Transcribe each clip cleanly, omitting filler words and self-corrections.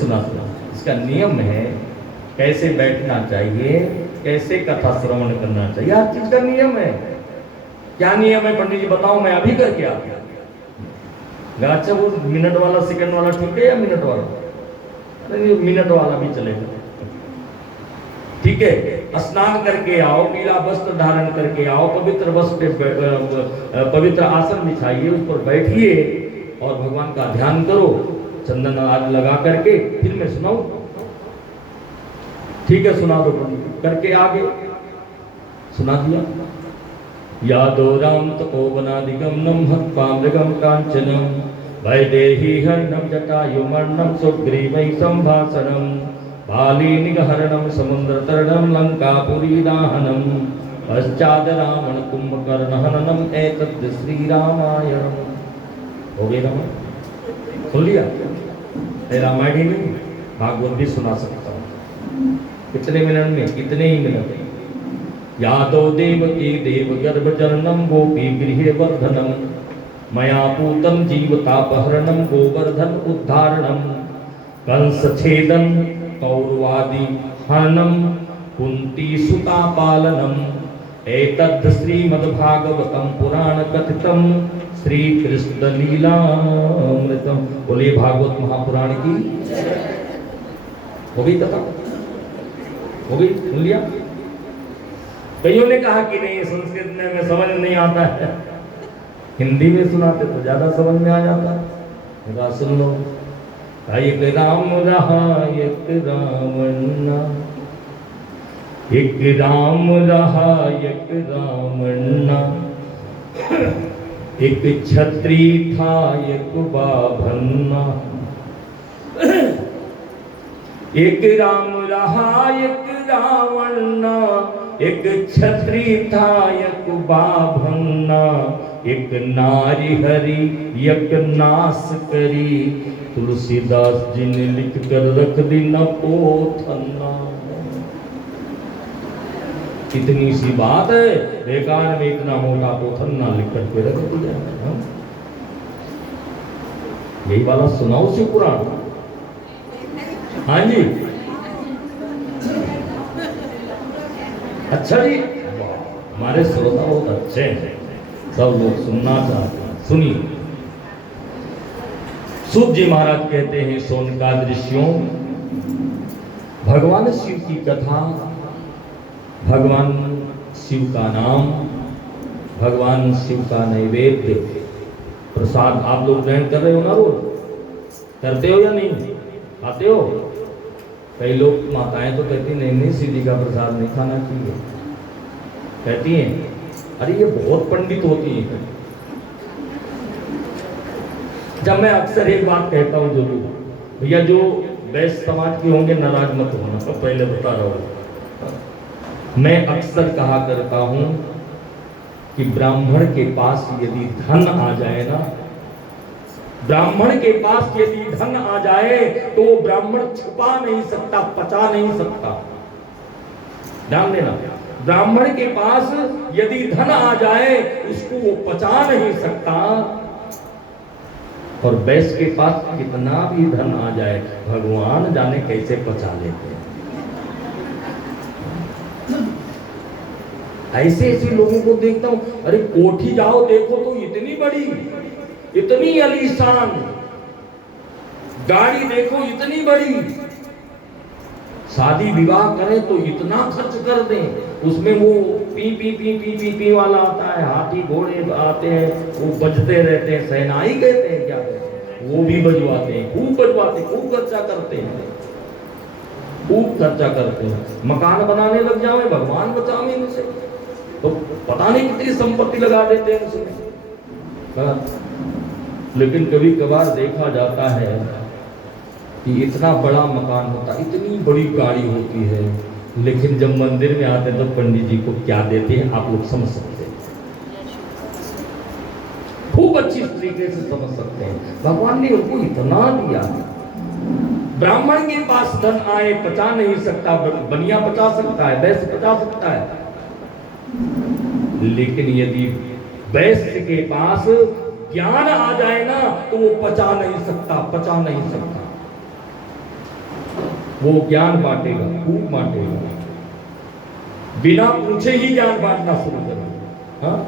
सुना सुना, इसका नियम है कैसे बैठना चाहिए, कैसे कथा श्रवण करना चाहिए, हर चीज का नियम है। क्या नियम है पंडित जी बताओ, मैं अभी करके आ गया। अच्छा वो मिनट वाला सेकंड वाला ठीक है या मिनट वाला? नहीं, मिनट वाला भी चलेगा। ठीक है, स्नान करके आओ, पीला वस्त्र धारण करके आओ, पवित्र वस्त्र पवित्र आसन बिछाइए, उस पर बैठिए और भगवान का ध्यान करो चंदन आदि लगा करके, फिर मैं सुनाऊं? ठीक है सुना दो करके आगे सुना दिया। यादो राम तपोवनादिगमनम हत्पामृगम कांचनम वैदेही हरणम जटायुमर्णम सुग्रीवै संभाषणम बाली निगहरणम समुद्र तरणम लंकापुरी दाहनम पश्चाद रावण कुंभकर्ण हननम एतद् श्री रामायणम। हो गया रामायण? सुन लिया? रामायण ही नहीं भागवत भी सुना सकता हूँ। कितने मिनट में? कितने ही मिनट। यादव देवकी देव गर्भजननम गोपी गृहे वर्धनम मया पूतम जीवतापहरणम गोवर्धन उद्धारणम कंस छेदन कौरवादि हननम कुंती सुता पालनम एतद् श्रीमद्भागवतम पुराण कथितम श्री कृष्ण लीलामृतम। बोलिए भागवत महापुराण की। हो गई कथा? हो गई? सुन लिया? कईयों ने कहा कि नहीं संस्कृत में समझ नहीं आता है, हिंदी में सुनाते तो ज्यादा समझ में आ जाता है। सुन लो, एक राम रहा एक रावण, एक राम रहा एक रावण, एक छत्री था एक बाभन्ना। एक राम रहा एक रावण, एक छत्री था एक बाभन्ना, एक नारी हरि एक नाश करी, तुलसीदास जी ने लिख कर रख दी न पोथन्ना। इतनी सी बात है, बेकार में इतना मोटा पोथन्ना लिख करके रख दिया। यही वाला सुनाओ शिव पुराण। हाँ जी, अच्छा जी, हमारे श्रोता बहुत अच्छे हैं, सब लोग सुनना चाहते हैं। सुनिए, सूत जी महाराज कहते हैं सोनकादृश्यों, भगवान शिव की कथा, भगवान शिव का नाम, भगवान शिव का नैवेद्य प्रसाद आप लोग ग्रहण कर रहे हो ना? रोज करते हो या नहीं? खाते हो? कई लोग माताएं तो कहती नहीं शिव जी का प्रसाद नहीं खाना चाहिए, कहती हैं। अरे ये बहुत पंडित होती है। जब मैं अक्सर एक बात कहता हूँ जरूर, भैया जो वैश्य समाज के होंगे नाराज मत होना, तो पहले बता रहा हूँ। मैं अक्सर कहा करता हूँ कि ब्राह्मण के पास यदि धन आ जाए ना, ब्राह्मण के पास यदि धन आ जाए तो वो ब्राह्मण छुपा नहीं सकता, पचा नहीं सकता। ध्यान देना, ब्राह्मण के पास यदि धन आ जाए उसको वो पचा नहीं सकता, और वैश्य के पास कितना भी धन आ जाए भगवान जाने कैसे पचा लेते हैं। ऐसे ऐसे लोगों को देखता हूं, अरे कोठी जाओ देखो तो इतनी बड़ी, इतनी आलीशान, गाड़ी देखो इतनी बड़ी, शादी विवाह करें तो इतना खर्च कर दें, उसमें वो P P P P P P वाला आता है, हाथी घोड़े आते हैं, वो बजते रहते हैं, सहनाई कहते हैं क्या, वो भी बजवाते हैं, खूब बजवाते, खूब खर्चा करते हैं, खूब खर्चा करते हैं। मकान बनाने लग जाओ भगवान बचावे इनसे, तो पता नहीं कितनी संपत्ति लगा देते हैं उसमें। लेकिन कभी कभार देखा जाता है कि इतना बड़ा मकान होता, इतनी बड़ी गाड़ी होती है, लेकिन जब मंदिर में आते हैं तो पंडित जी को क्या देते हैं आप लोग समझ सकते हैं, खूब अच्छी तरीके से समझ सकते हैं। भगवान ने उनको इतना दिया। ब्राह्मण के पास धन आए पचा नहीं सकता, बनिया पचा सकता है, वैश्य पचा सकता है, लेकिन यदि वैश्य के पास ज्ञान आ जाए ना तो वो पचा नहीं सकता, पचा नहीं सकता। वो ज्ञान बांटेगा, खूब बांटेगा, बिना पूछे ही ज्ञान बांटना शुरू करेगा। हाँ,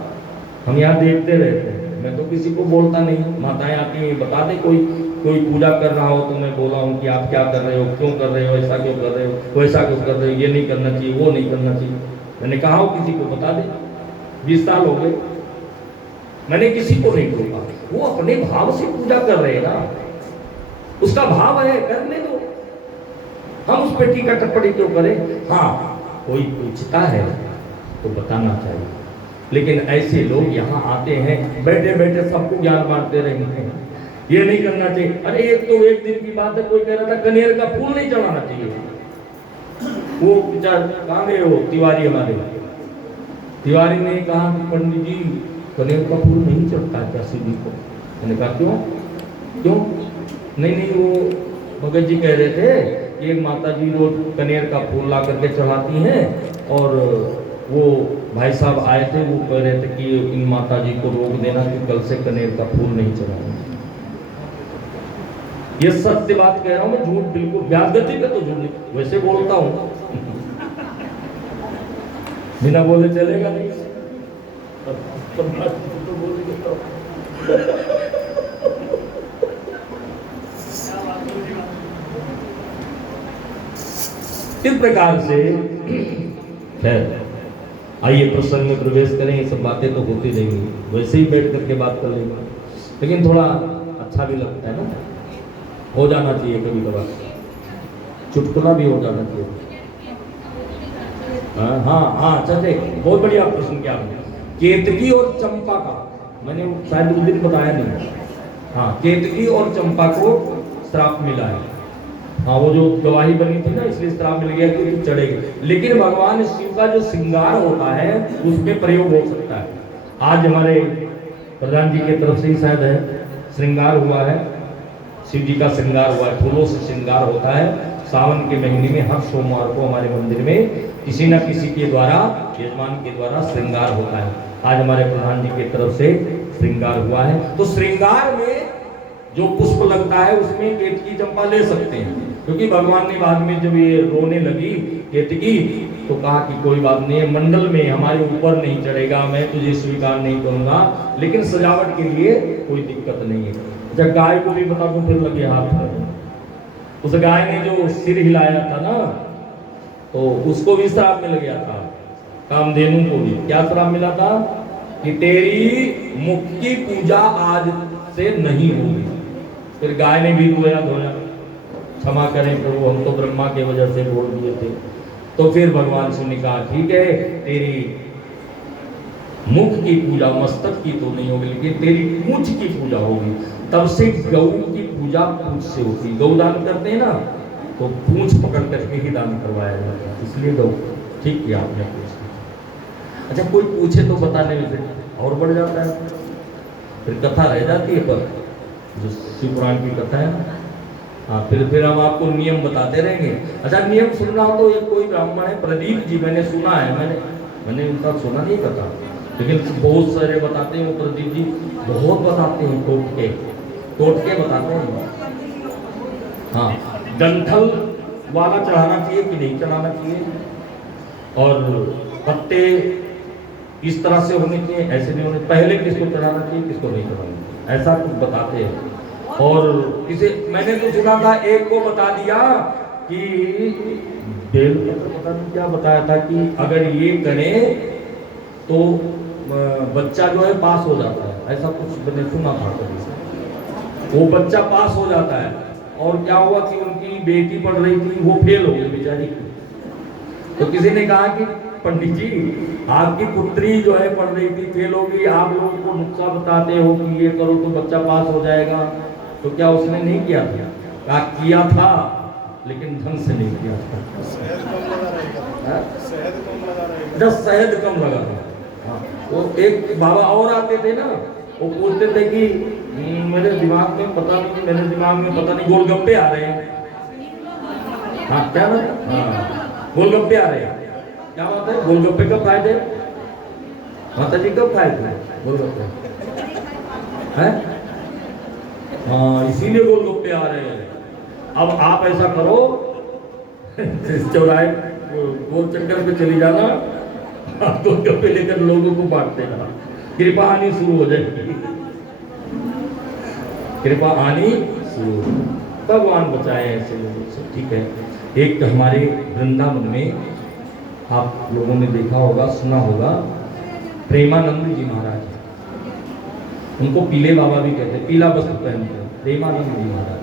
हम यहाँ देखते रहते हैं, मैं तो किसी को बोलता नहीं, माताएं आती हैं बता दे, कोई पूजा कर रहा हो तो मैं बोला हूँ कि आप क्या कर रहे हो, क्यों कर रहे हो, ऐसा क्यों कर रहे हो, वैसा क्यों कर रहे हो, ये नहीं करना चाहिए, वो नहीं करना चाहिए। मैंने कहा हो किसी को बता दे, 20 साल हो गए, मैंने किसी को नहीं टोका। वो अपने भाव से पूजा कर रहे हैं ना, उसका भाव है, करने दो, हम उस पर टीका टिप्पणी क्यों करें। हाँ, कोई पूछता है तो बताना चाहिए, लेकिन ऐसे लोग यहाँ आते हैं बैठे बैठे सबको ज्ञान बांटते रहेंगे, ये नहीं करना चाहिए। अरे एक दिन की बात है, कोई कह रहा था कनेर का फूल नहीं चढ़ाना चाहिए। वो बेचारा कहाँ गए, वो तिवारी, हमारे तिवारी ने कहा कि पंडित जी कनेर का फूल नहीं चढ़ता है क्या शिव जी को। मैंने कहा क्यों क्यों, नहीं वो भगत जी कह रहे थे एक माता जी रोज कनेर का फूल ला करके चढ़ाती हैं, और वो भाई साहब आए थे, वो कह रहे थे कि इन माता जी को रोक देना कि कल से कनेर का फूल नहीं चढ़ाएंगे। ये सत्य बात कह रहा हूं मैं, झूठ बिल्कुल, व्यागति पे तो झूठ नहीं, वैसे बोलता हूं बिना बोले चलेगा नहीं, तो बोलेंगे तो। इस प्रकार से खैर आइए प्रसंग में प्रवेश करें, ये सब बातें तो होती रहेंगी, वैसे ही बैठ करके बात कर लेंगे, लेकिन थोड़ा अच्छा भी लगता है ना, हो जाना चाहिए कभी कभार, चुटकुला भी हो जाना चाहिए। हाँ अच्छा, बहुत बढ़िया प्रश्न किया आपने। केतकी और चंपा का, मैंने शायद उस दिन बताया नहीं। हाँ, केतकी और चंपा को श्राप मिला है। हाँ, वो जो गवाही बनी थी ना, इसलिए श्राप मिल गया कि तुम चढ़ेगे, लेकिन भगवान शिव का जो श्रृंगार होता है उसमें प्रयोग हो सकता है। आज हमारे प्रधान जी की तरफ से ही शायद है श्रृंगार हुआ है, शिव जी का श्रृंगार हुआ है, फूलों से श्रृंगार होता है। सावन के महीने में हर सोमवार को हमारे मंदिर में किसी न किसी के द्वारा, यजमान के द्वारा श्रृंगार होता है। आज हमारे प्रधान जी की तरफ से श्रृंगार हुआ है, तो श्रृंगार में जो पुष्प लगता है उसमें केतकी चंपा ले सकते हैं, क्योंकि भगवान ने बाद में जब ये रोने लगी केतकी तो कहा कि कोई बात नहीं, मंडल में हमारे ऊपर नहीं चढ़ेगा, मैं तुझे स्वीकार नहीं करूंगा, लेकिन सजावट के लिए कोई दिक्कत नहीं है। जब गाय को भी बता दूं, फिर लगे हाथ, उस गाय ने जो सिर हिलाया था ना, तो उसको भी श्राप मिल गया था, कामधेनु को भी। क्या श्राप मिला था कि तेरी मुख की पूजा आज से नहीं होगी। फिर गाय ने भी रोया धोया, क्षमा करें प्रभु, हम तो ब्रह्मा के वजह से बोल दिए थे। तो फिर भगवान से ने कहा ठीक है, तेरी मुख की पूजा, मस्तक की तो नहीं होगी, लेकिन तेरी पूंछ की पूजा होगी। तब से गौ की पूजा पूंछ से होती, गौ दान करते हैं ना, तो पूंछ पकड़ करके ही दान करवाया जाता है, इसलिए गौ। ठीक किया आपने पूछा। अच्छा, कोई पूछे तो बताने में फिर और बढ़ जाता है, फिर कथा रह जाती है, पर जो शिव पुराण की कथा है ना, हाँ, फिर हम आपको नियम बताते रहेंगे। अच्छा, नियम सुनना हो तो एक कोई ब्राह्मण है प्रदीप जी, मैंने सुना है, मैंने उनका सुना नहीं कथा, लेकिन बहुत सारे बताते हैं, वो प्रदीप जी बहुत बताते हैं, टोट के बताते हैं। हाँ, डंठल वाला चढ़ाना चाहिए कि नहीं चढ़ाना चाहिए, और पत्ते इस तरह से होने चाहिए, ऐसे नहीं होने, पहले किसको चढ़ाना चाहिए किसको नहीं चढ़ाना चाहिए, ऐसा कुछ बताते हैं। और इसे मैंने तो सुना था, एक को बता दिया कि बेलपत्र, पता नहीं क्या बताया था, कि अगर ये करें तो बच्चा जो है पास हो जाता है, ऐसा कुछ मैंने सुना था कभी। वो बच्चा पास हो जाता है, और क्या हुआ कि उनकी बेटी पढ़ रही थी, वो फेल हो गई बेचारी। तो किसी ने कहा कि पंडित जी, आपकी पुत्री जो है पढ़ रही थी, फेल हो गई, आप लोगों को नुस्खा बताते हो कि ये करो तो बच्चा पास हो जाएगा, तो क्या उसने नहीं किया था? कहा किया था, लेकिन ढंग से नहीं किया था, शहद कम लगा था। हाँ, वो एक बाबा और आते थे ना, वो बोलते थे कि मेरे दिमाग में पता नहीं गोलगप्पे आ रहे हैं। हाँ, क्या बात? हाँ, गोलगप्पे आ रहे हैं, क्या बात है? गोलगप्पे कब खाए थे माता जी, कब खाए थे गोलगप्पे? हैं? हाँ, इसीलिए गोलगप्पे आ रहे हैं। अब आप ऐसा करो चौराहे गोल चक्कर पे चली जाना, आपको डब्बे लेकर लोगों को बांट देना, कृपा आनी शुरू हो जाएगी, कृपा आनी शुरू। भगवान बचाए ऐसे लोगों से, ठीक है। एक हमारे वृंदावन में आप लोगों ने देखा होगा, सुना होगा, प्रेमानंद जी महाराज, उनको पीले बाबा भी कहते हैं, पीला वस्त्र पहनते हैं, प्रेमानंद जी महाराज,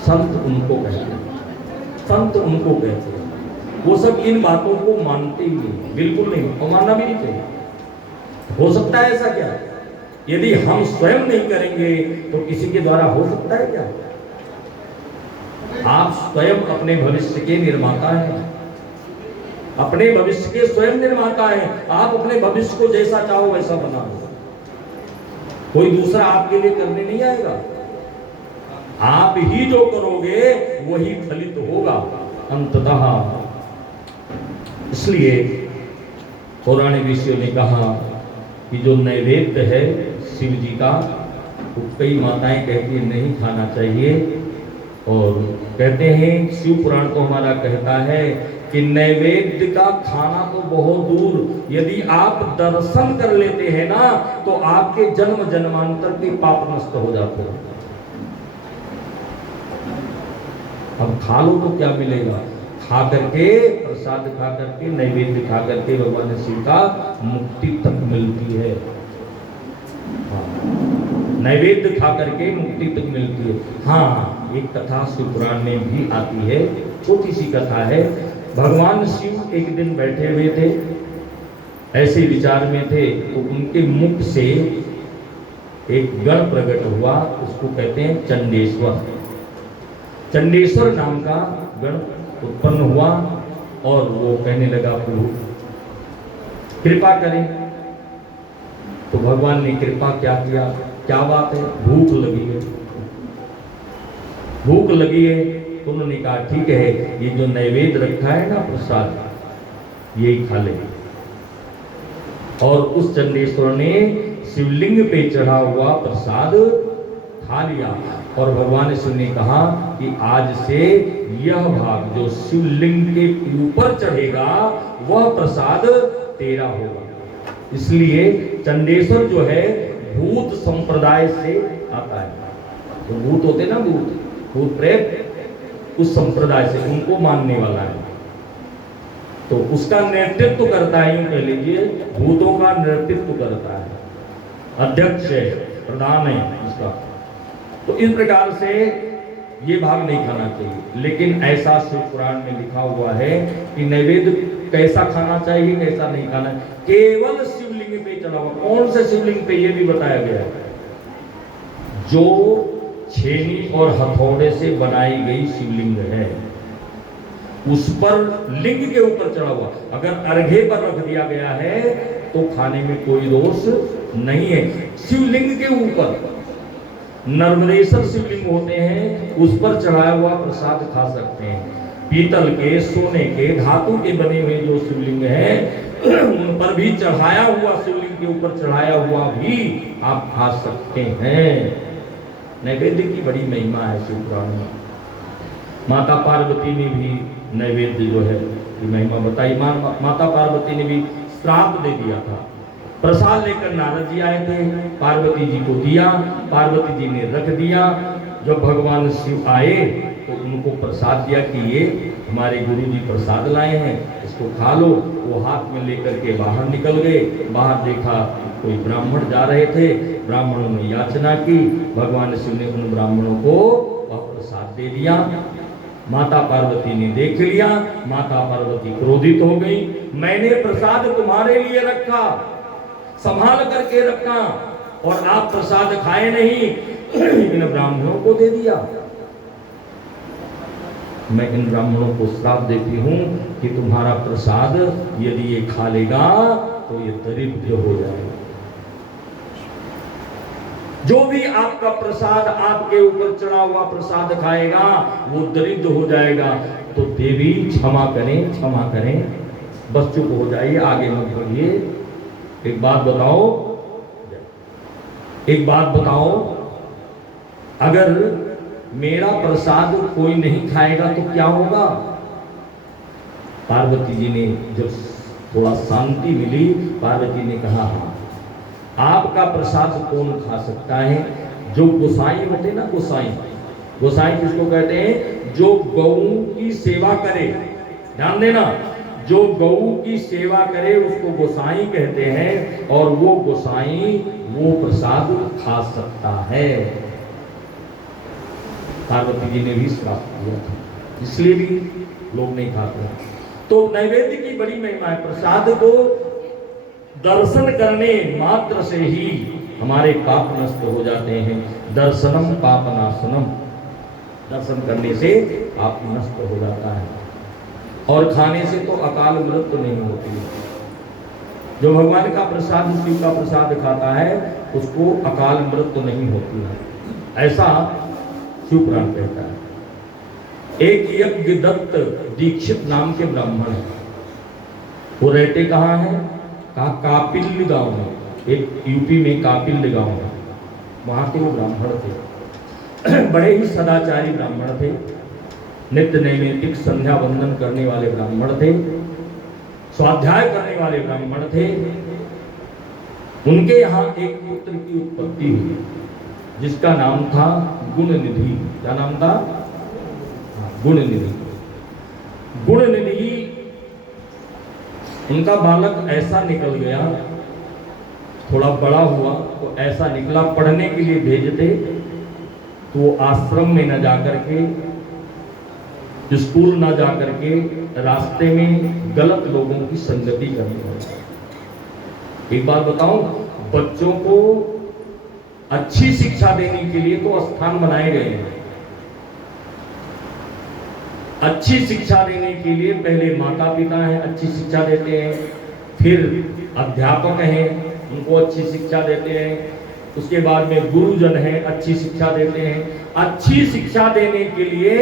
संत उनको कहते हैं, संत उनको कहते हैं। वो सब इन बातों को मानते ही नहीं, बिल्कुल नहीं, और मानना भी नहीं चाहिए। हो सकता है ऐसा क्या? यदि हम स्वयं नहीं करेंगे तो किसी के द्वारा हो सकता है क्या? आप स्वयं अपने भविष्य के निर्माता हैं, अपने भविष्य के स्वयं निर्माता हैं। आप अपने भविष्य को जैसा चाहो वैसा बना लो, कोई दूसरा आपके लिए करने नहीं आएगा। आप ही जो करोगे वही फलित होगा अंततः। इसलिए पौराणिक ऋषियों ने कहा कि जो नैवेद्य है शिव जी का, तो कई माताएं कहती है नहीं खाना चाहिए, और कहते हैं शिव पुराण तो हमारा कहता है कि नैवेद्य का खाना तो बहुत दूर, यदि आप दर्शन कर लेते हैं ना तो आपके जन्म जन्मांतर के पाप नष्ट हो जाते हैं। अब खा लो तो क्या मिलेगा? खा करके, प्रसाद खा करके, नैवेद्य खा करके भगवान शिव का मुक्ति तक मिलती है। नैवेद्य खा करके मुक्ति तक मिलती है। हाँ, एक कथा शिव पुराण में भी आती है, छोटी सी कथा है। भगवान शिव एक दिन बैठे हुए थे, ऐसे विचार में थे, तो उनके मुख से एक गण प्रकट हुआ, उसको कहते हैं चंडेश्वर। चंडेश्वर नाम का गण उत्पन्न हुआ और वो कहने लगा प्रभु कृपा करें। तो भगवान ने कृपा क्या किया? क्या बात है? भूख लगी है, भूख लगी है। तो उन्होंने कहा ठीक है, ये जो नैवेद्य रखा है ना प्रसाद, यही खा ले। और उस चंडेश्वर ने शिवलिंग पे चढ़ा हुआ प्रसाद खा लिया। और भगवान शिव ने कहा कि आज से यह भाग जो शिवलिंग के ऊपर चढ़ेगा वह प्रसाद तेरा होगा। इसलिए चंडेश्वर जो है भूत संप्रदाय से आता है। तो भूत होते ना, भूत प्रेत, उस संप्रदाय से, उनको मानने वाला है। तो उसका नेतृत्व करता है, यूं कह लीजिए भूतों का नेतृत्व करता है, अध्यक्ष है, प्रधान है उसका। तो इस प्रकार से ये भाग नहीं खाना चाहिए। लेकिन ऐसा शिव पुराण में लिखा हुआ है कि नैवेद्य कैसा खाना चाहिए, कैसा नहीं खाना, केवल शिवलिंग पे चढ़ा हुआ। कौन से शिवलिंग पे? ये भी बताया गया है, जो छेनी और हथौड़े से बनाई गई शिवलिंग है, उस पर लिंग के ऊपर चढ़ा हुआ। अगर अर्घे पर रख दिया गया है तो खाने में कोई दोष नहीं है। शिवलिंग के ऊपर नर्मदेश्वर शिवलिंग होते हैं, उस पर चढ़ाया हुआ प्रसाद खा सकते हैं। पीतल के, सोने के, धातु के बने हुए जो शिवलिंग हैं उन पर भी चढ़ाया हुआ, शिवलिंग के ऊपर चढ़ाया हुआ भी आप खा सकते हैं। नैवेद्य की बड़ी महिमा है शिव पुराण में। माता पार्वती ने भी नैवेद्य जो है ये महिमा बताई। माता पार्वती ने भी श्राप दे दिया था। प्रसाद लेकर नारद जी आए थे, पार्वती जी को दिया, पार्वती जी ने रख दिया। जब भगवान शिव आए तो उनको प्रसाद दिया कि ये हमारे गुरु जी प्रसाद लाए हैं, इसको खा लो। वो हाथ में लेकर के बाहर निकल गए। बाहर देखा कोई ब्राह्मण जा रहे थे, ब्राह्मणों ने याचना की, भगवान शिव ने उन ब्राह्मणों को वह प्रसाद दे दिया। माता पार्वती ने देख लिया, माता पार्वती क्रोधित हो गई, मैंने प्रसाद तुम्हारे लिए रखा, संभाल करके रखा, और आप प्रसाद खाए नहीं, इन ब्राह्मणों को दे दिया। मैं इन ब्राह्मणों को श्राप देती हूं कि तुम्हारा प्रसाद यदि ये खा लेगा तो ये दरिद्र हो जाएगा। जो भी आपका प्रसाद, आपके ऊपर चढ़ा हुआ प्रसाद खाएगा वो दरिद्र हो जाएगा। तो देवी क्षमा करें, क्षमा करें, बस चुप हो जाइए, आगे मत बढ़िए। एक बात बताओ, एक बात बताओ, अगर मेरा प्रसाद कोई नहीं खाएगा तो क्या होगा? पार्वती जी ने जब थोड़ा शांति मिली, पार्वती ने कहा हाँ, आपका प्रसाद कौन खा सकता है? जो गोसाई होते ना, गोसाई, गोसाई किसको कहते हैं? जो गौ की सेवा करे, ध्यान देना, जो गौ की सेवा करे उसको गोसाई कहते हैं, और वो गोसाई वो प्रसाद खा सकता है। पार्वती जी ने भी श्राप दिया था, इसलिए भी लोग नहीं खाते। तो नैवेद्य की बड़ी महिमा है। प्रसाद को दर्शन करने मात्र से ही हमारे पाप नष्ट हो जाते हैं। दर्शनम पापनाशनम, दर्शन करने से पाप नष्ट हो जाता है। और खाने से तो अकाल मृत्यु नहीं होती है। जो भगवान का प्रसाद, शिव का प्रसाद खाता है उसको अकाल मृत्यु नहीं होती है, ऐसा शिव पुराण कहता है। एक यज्ञ दत्त दीक्षित नाम के ब्राह्मण है। वो रहते कहाँ है? कहा कापिल गांव में, एक यूपी में कापिल गांव है, वहां के वो ब्राह्मण थे। बड़े ही सदाचारी ब्राह्मण थे, नित्य नैमित्तिक संध्या वंदन करने वाले ब्राह्मण थे, स्वाध्याय करने वाले ब्राह्मण थे। उनके यहाँ एक पुत्र की उत्पत्ति हुई जिसका नाम था गुणनिधि। क्या नाम था? गुणनिधि। गुणनिधि उनका बालक ऐसा निकल गया, थोड़ा बड़ा हुआ तो ऐसा निकला, पढ़ने के लिए भेजते तो वो आश्रम में न जाकर के, स्कूल ना जाकर के, रास्ते में गलत लोगों की संगति करनी होती। एक बात बताऊं, बच्चों को अच्छी शिक्षा देने के लिए तो स्थान बनाए गए हैं। अच्छी शिक्षा देने के लिए पहले माता पिता हैं, अच्छी शिक्षा देते हैं, फिर अध्यापक हैं, उनको अच्छी शिक्षा देते हैं, उसके बाद में गुरुजन हैं, अच्छी शिक्षा देते हैं। अच्छी शिक्षा देने के लिए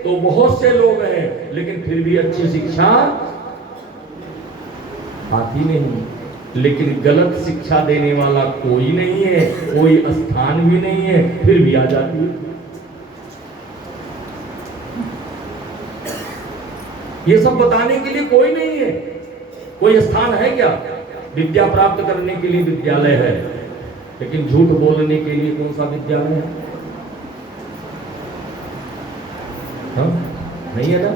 तो बहुत से लोग हैं, लेकिन फिर भी अच्छी शिक्षा आती नहीं। लेकिन गलत शिक्षा देने वाला कोई नहीं है, कोई स्थान भी नहीं है, फिर भी आ जाती है। ये सब बताने के लिए कोई नहीं है, कोई स्थान है क्या? विद्या प्राप्त करने के लिए विद्यालय है, लेकिन झूठ बोलने के लिए कौन सा विद्यालय है? नहीं है ना?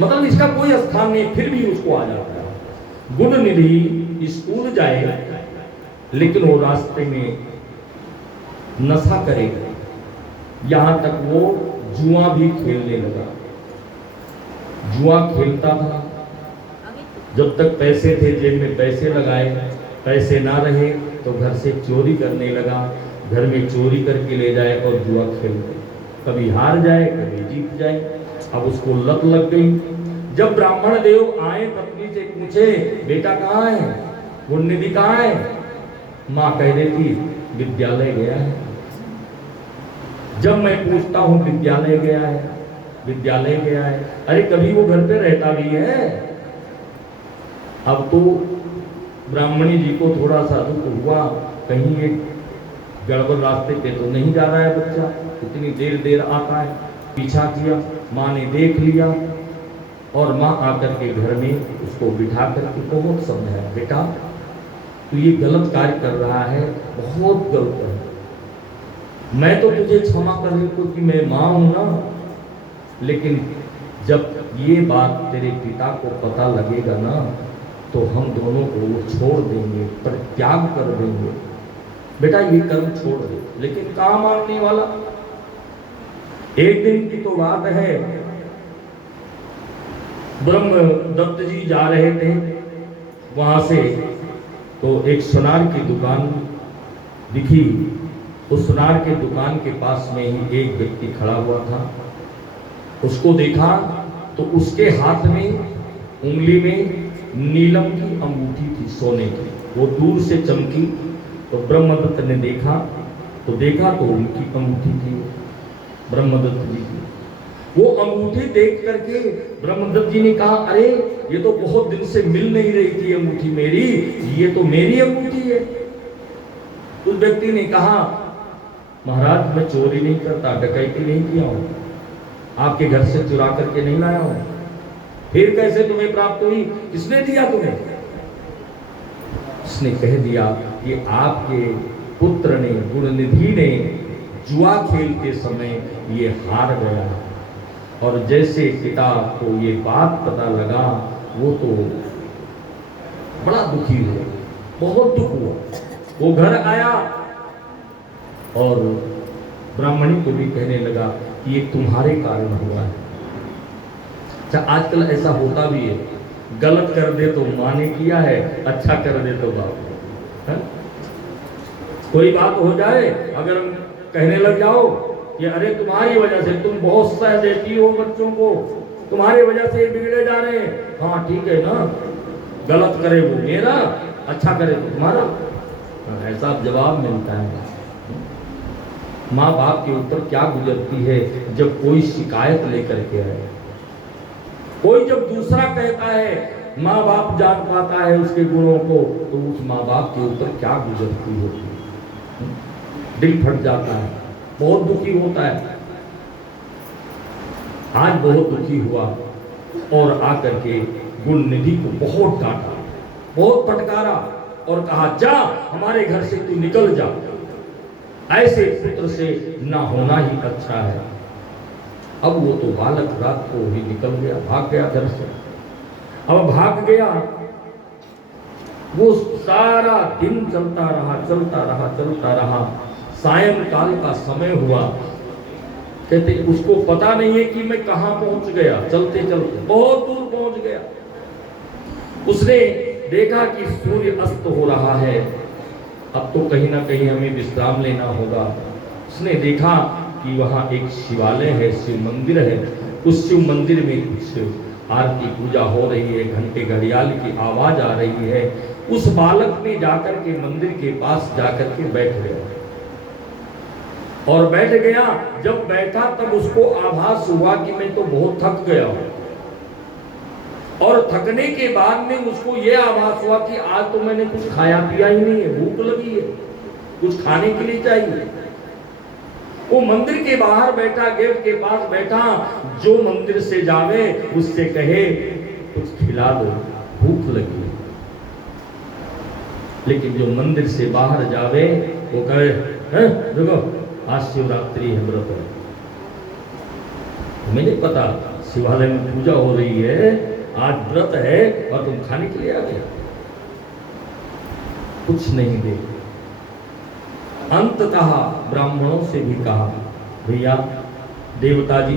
मतलब इसका कोई स्थान नहीं, फिर भी उसको आ जाता है। गुणनिधि स्कूल जाएगा, लेकिन वो रास्ते में नशा करेगा, यहां तक वो जुआ भी खेलने लगा। जुआ खेलता था, जब तक पैसे थे जेब में पैसे लगाए, पैसे ना रहे तो घर से चोरी करने लगा, घर में चोरी करके ले जाए और जुआ खेलते, कभी हार जाए कभी जीत जाए। अब उसको लत लग गई। जब ब्राह्मण देव आए, पत्नी से पूछे बेटा कहाँ है, गुणनिधि कहाँ है? माँ कह देती विद्यालय गया है। जब मैं पूछता हूँ विद्यालय गया है, विद्यालय गया है, अरे कभी वो घर पे रहता भी है। अब तो ब्राह्मणी जी को थोड़ा सा दुख हुआ, कहीं ये गड़बड़ रास्ते पे तो नहीं जा रहा है बच्चा, इतनी देर देर आता है। पीछा किया, माँ ने देख लिया और माँ आकर के घर में उसको बिठा करके बहुत समझाया, बेटा तू ये गलत कार्य कर रहा है, बहुत गलत है। मैं तो तुझे क्षमा कर रही क्योंकि मैं माँ हूं ना, लेकिन जब ये बात तेरे पिता को पता लगेगा ना, तो हम दोनों को वो छोड़ देंगे, परित्याग कर देंगे। बेटा ये कर्म छोड़ दे। लेकिन कहाँ मानने वाला। एक दिन की तो बात है, ब्रह्मदत्त जी जा रहे थे वहां से, तो एक सुनार की दुकान दिखी। उस सुनार के दुकान के पास में ही एक व्यक्ति खड़ा हुआ था। उसको देखा तो उसके हाथ में उंगली में नीलम की अंगूठी थी, सोने की, वो दूर से चमकी। तो ब्रह्मदत्त ने देखा तो उनकी अंगूठी थी ब्रह्मदत्त जी की। वो अंगूठी देख करके ब्रह्मदत्त जी ने कहा, अरे ये तो बहुत दिन से मिल नहीं रही थी अंगूठी मेरी, ये तो मेरी अंगूठी है। उस व्यक्ति ने कहा, महाराज मैं चोरी नहीं करता, डकैती नहीं किया हूं, आपके घर से चुरा करके नहीं लाया हूं। फिर कैसे तुम्हें प्राप्त हुई, किसने दिया तुम्हें? उसने कह दिया कि आपके पुत्र ने, गुणनिधि ने जुआ खेलते समय ये हार गया। और जैसे पिता को ये बात पता लगा वो तो बड़ा दुखी हुआ, बहुत दुख हुआ। वो घर आया और ब्राह्मणी को भी कहने लगा कि ये तुम्हारे कारण हुआ है। अच्छा, आजकल ऐसा होता भी है, गलत कर दे तो माँ ने किया है, अच्छा कर दे तो बाप है? कोई बात हो जाए, अगर हम कहने लग जाओ कि अरे तुम्हारी वजह से, तुम बहुत सह देती हो बच्चों को, तुम्हारी वजह से बिगड़े जा रहे हैं। हाँ ठीक है ना, गलत करे वो मेरा, अच्छा करे तो तुम्हारा, ऐसा जवाब मिलता है। माँ बाप के ऊपर क्या गुजरती है जब कोई शिकायत लेकर के आए। कोई जब दूसरा कहता है, माँ बाप जान पाता है उसके गुणों को, तो उस माँ बाप के ऊपर क्या गुजरती होती है, दिल फट जाता है, बहुत दुखी होता है। आज बहुत दुखी हुआ और आकर के गुणनिधि को बहुत डांटा, बहुत फटकारा और कहा जा हमारे घर से तू निकल जा, ऐसे पुत्र से ना होना ही अच्छा है। अब वो तो बालक रात को ही निकल गया, भाग गया घर से। अब भाग गया, वो सारा दिन चलता रहा, चलता रहा, चलता रहा। सायंकाल का समय हुआ, कहते उसको पता नहीं है कि मैं कहां पहुंच गया। चलते चलते बहुत दूर पहुंच गया। उसने देखा कि सूर्य अस्त हो रहा है, अब तो कहीं ना कहीं हमें विश्राम लेना होगा। उसने देखा कि वहाँ एक शिवालय है, शिव मंदिर है। उस शिव मंदिर में कुछ आरती पूजा हो रही है, घंटे घड़ियाल की आवाज आ रही है। उस बालक ने जाकर के मंदिर के पास जाकर के बैठ गया और बैठ गया। जब बैठा तब उसको आभास हुआ कि मैं तो बहुत थक गया हूं। और थकने के बाद में उसको यह आभास हुआ कि आज तो मैंने कुछ खाया पिया ही नहीं है, भूख लगी है, कुछ खाने के लिए चाहिए। वो मंदिर के बाहर बैठा, गेट के पास बैठा, जो मंदिर से जावे उससे कहे कुछ खिला दो, भूख लगी है। लेकिन जो मंदिर से बाहर जावे वो कहे देखो आज शिवरात्रि है, व्रत है, तुम्हें नहीं पता शिवालय में पूजा हो रही है, आज व्रत है और तुम खाने के लिए आ गए। कुछ नहीं दे। अंततः ब्राह्मणों से भी कहा भैया देवता जी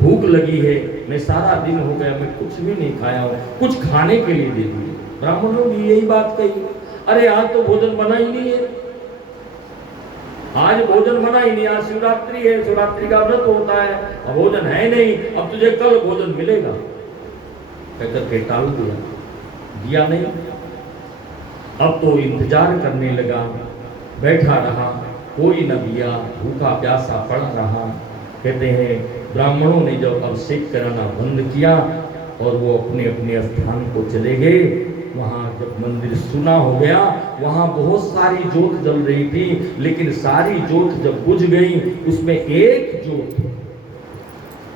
भूख लगी है, मैं सारा दिन हो गया मैं कुछ भी नहीं खाया हूं, कुछ खाने के लिए दे दिए। ब्राह्मणों ने यही बात कही, अरे आज तो भोजन बना ही नहीं है, आज भोजन बना ही नहीं, आज शिवरात्रि है, शिवरात्रि का व्रत होता है, अब भोजन है नहीं, अब तुझे कल भोजन मिलेगा। कहकर के टाल दिया, दिया नहीं। अब तो इंतजार करने लगा, बैठा रहा, कोई न दिया, भूखा प्यासा पड़ा रहा। कहते हैं ब्राह्मणों ने जब अभिषेक कराना बंद किया और वो अपने अपने स्थान को चले गए। वहाँ जब मंदिर सुना हो गया, वहाँ बहुत सारी जोत जल रही थी, लेकिन सारी जोत जब बुझ गई उसमें एक जोत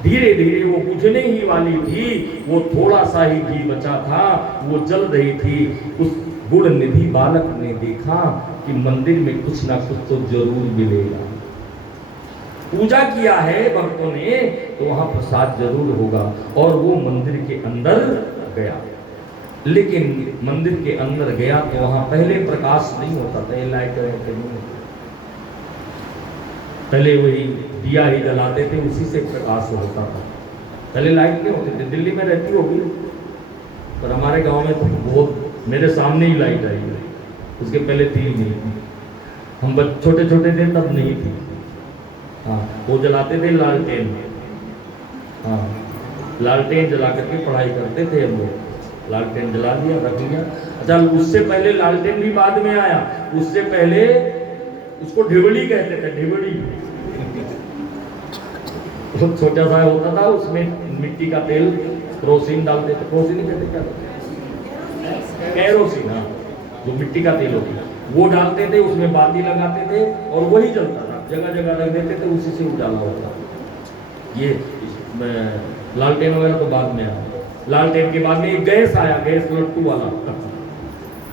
धीरे धीरे वो बुझने ही वाली थी, वो थोड़ा सा ही घी बचा था, वो जल रही थी। उस गुणनिधि बालक ने देखा कि मंदिर में कुछ ना कुछ तो जरूर मिलेगा, पूजा किया है भक्तों ने तो वहां प्रसाद जरूर होगा। और वो मंदिर के अंदर गया, लेकिन मंदिर के अंदर गया तो वहां पहले प्रकाश नहीं होता था, लाइट नहीं होती, पहले वही दिया ही जलाते थे, उसी से प्रकाश होता था, पहले लाइट नहीं होती थी। दिल्ली में रहती होगी, पर हमारे गांव में तो बहुत, मेरे सामने ही लाइट आई है, उसके पहले थी नहीं। हम छोटे छोटे थे तब नहीं थी। हाँ, वो जलाते थे लालटेन, हाँ लालटेन जला करके पढ़ाई करते थे हम लोग। लालटेन जला दिया, रख लिया। अच्छा, उससे पहले लालटेन भी बाद में आया, उससे पहले उसको ढिबड़ी कहते थे, ढिबड़ी छोटा सा होता था, उसमें मिट्टी का तेल केरोसिन डालते थे, केरोसिन कहते क्या, केरोसिन, हाँ जो मिट्टी का तेल होता है वो डालते थे, उसमें बाती लगाते थे और वही जलता था। जगह जगह रख देते थे, उसी से उजाला होता। ये लालटेन वगैरह तो बाद में आया। लालटेन के बाद में एक गैस आया, गैस लट्टू वाला,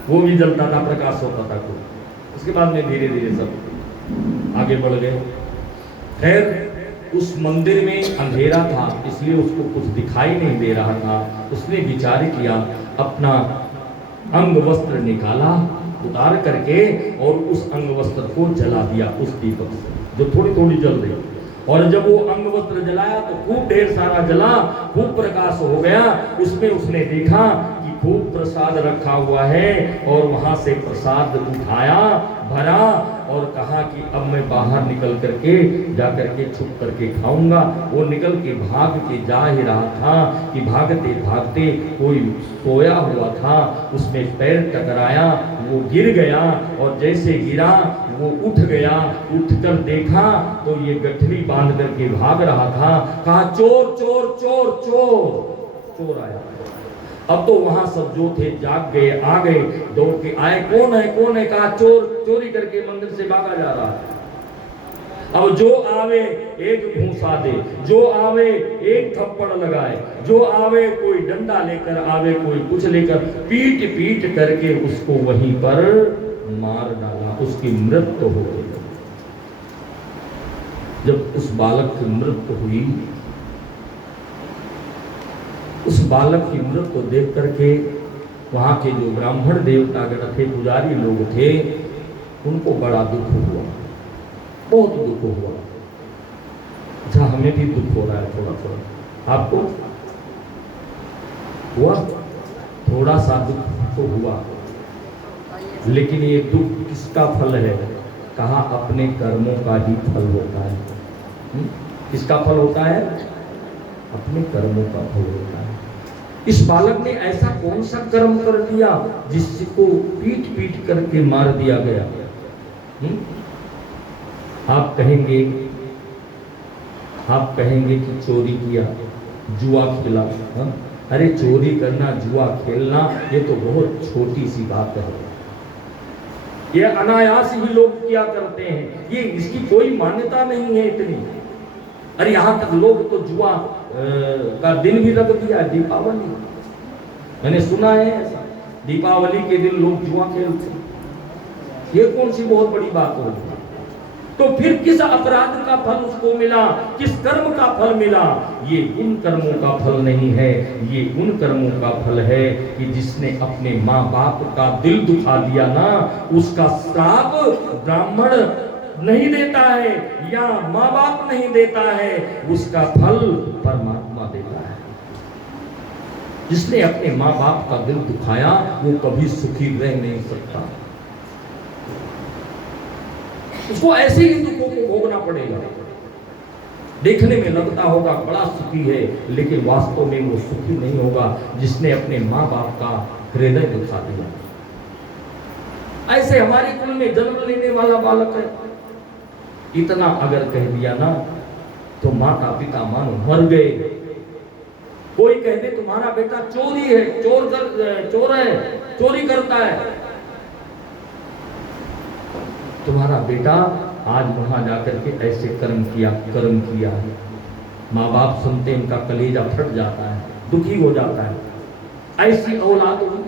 वो भी जलता था, प्रकाश होता था खूब। उसके बाद में धीरे धीरे सब आगे बढ़ गए। खैर उस मंदिर में अंधेरा था, इसलिए उसको कुछ दिखाई नहीं दे रहा था। उसने विचार किया, अपना अंग वस्त्र निकाला उतार करके और उस अंग वस्त्र को जला दिया उस दीपक से जो थोड़ी थोड़ी जल रही। और जब वो अंग वस्त्र जलाया तो खूब ढेर सारा जला, खूब प्रकाश हो गया। उसमें उसने देखा कि खूब प्रसाद रखा हुआ है और वहां से प्रसाद उठाया, भरा और कहा कि अब मैं बाहर निकल करके जा करके छुप करके खाऊंगा। वो निकल के भाग के जा ही रहा था कि भागते भागते कोई सोया हुआ था, उसमें पैर टकराया, वो गिर गया और जैसे गिरा वो उठ गया। उठकर देखा तो ये गठरी बांध करके भाग रहा था। कहा चोर चोर चोर चोर, चोर आया। अब तो वहां सब जो थे जाग गए, आ गए, दौड़ के आए, कौन है कौन है? कहा चोर चोरी करके मंदिर से भागा जा रहा है। अब जो आवे एक घूंसा दे, जो आवे एक थप्पड़ लगाए, जो आवे कोई डंडा लेकर आवे, कोई कुछ लेकर, पीट पीट करके उसको वहीं पर मार डाला। उसकी मृत्यु हो गई। जब उस बालक की मृत्यु हुई, उस बालक की मृत्यु को देख करके वहां के जो ब्राह्मण देवतागण थे, पुजारी लोग थे, उनको बड़ा दुख हुआ, बहुत दुख हुआ। अच्छा, हमें भी दुख हो रहा है थोड़ा थोड़ा। आपको हुआ? थोड़ा सा दुख तो हुआ, लेकिन ये दुख किसका फल है? कहा अपने कर्मों का ही फल होता है। किसका फल होता है? अपने कर्मों का फल होता है। इस बालक ने ऐसा कौन सा कर्म कर दिया जिसको पीट पीट करके मार दिया गया? आप कहेंगे कि चोरी किया, जुआ खेला। अरे चोरी करना, जुआ खेलना, ये तो बहुत छोटी सी बात है। ये अनायास ही लोग किया करते हैं, ये इसकी कोई मान्यता नहीं है इतनी। अरे यहाँ तक लोग तो जुआ का दिन भी रख दिया, दीपावली। मैंने सुना है ऐसा, दीपावली के दिन लोग जुआ खेलते। ये कौन सी बहुत बड़ी बात होगी? तो फिर किस अपराध का फल उसको मिला, किस कर्म का फल मिला? ये उन कर्मों का फल नहीं है, ये उन कर्मों का फल है कि जिसने अपने माँ बाप का दिल दुखा दिया ना, उसका श्राप ब्राह्मण नहीं देता है या माँ बाप नहीं देता है, उसका फल परमात्मा देता है। जिसने अपने माँ बाप का दिल दुखाया वो कभी सुखी रह नहीं सकता। उसको ऐसे ही दुखों को भोगना पड़ेगा। देखने में लगता होगा बड़ा सुखी है, लेकिन वास्तव में वो सुखी नहीं होगा जिसने अपने माँ बाप का हृदय दुखा दिया। ऐसे हमारे कुल में जन्म लेने वाला बालक है, इतना अगर कह दिया ना तो माता पिता मानो मर गए। कोई कह दे तुम्हारा बेटा चोरी है, चोर है, चोरी करता है, तुम्हारा बेटा आज वहां जाकर के ऐसे कर्म किया है। माँ बाप सुनते उनका कलेजा फट जाता है, दुखी हो जाता है। ऐसी औलाद हुई,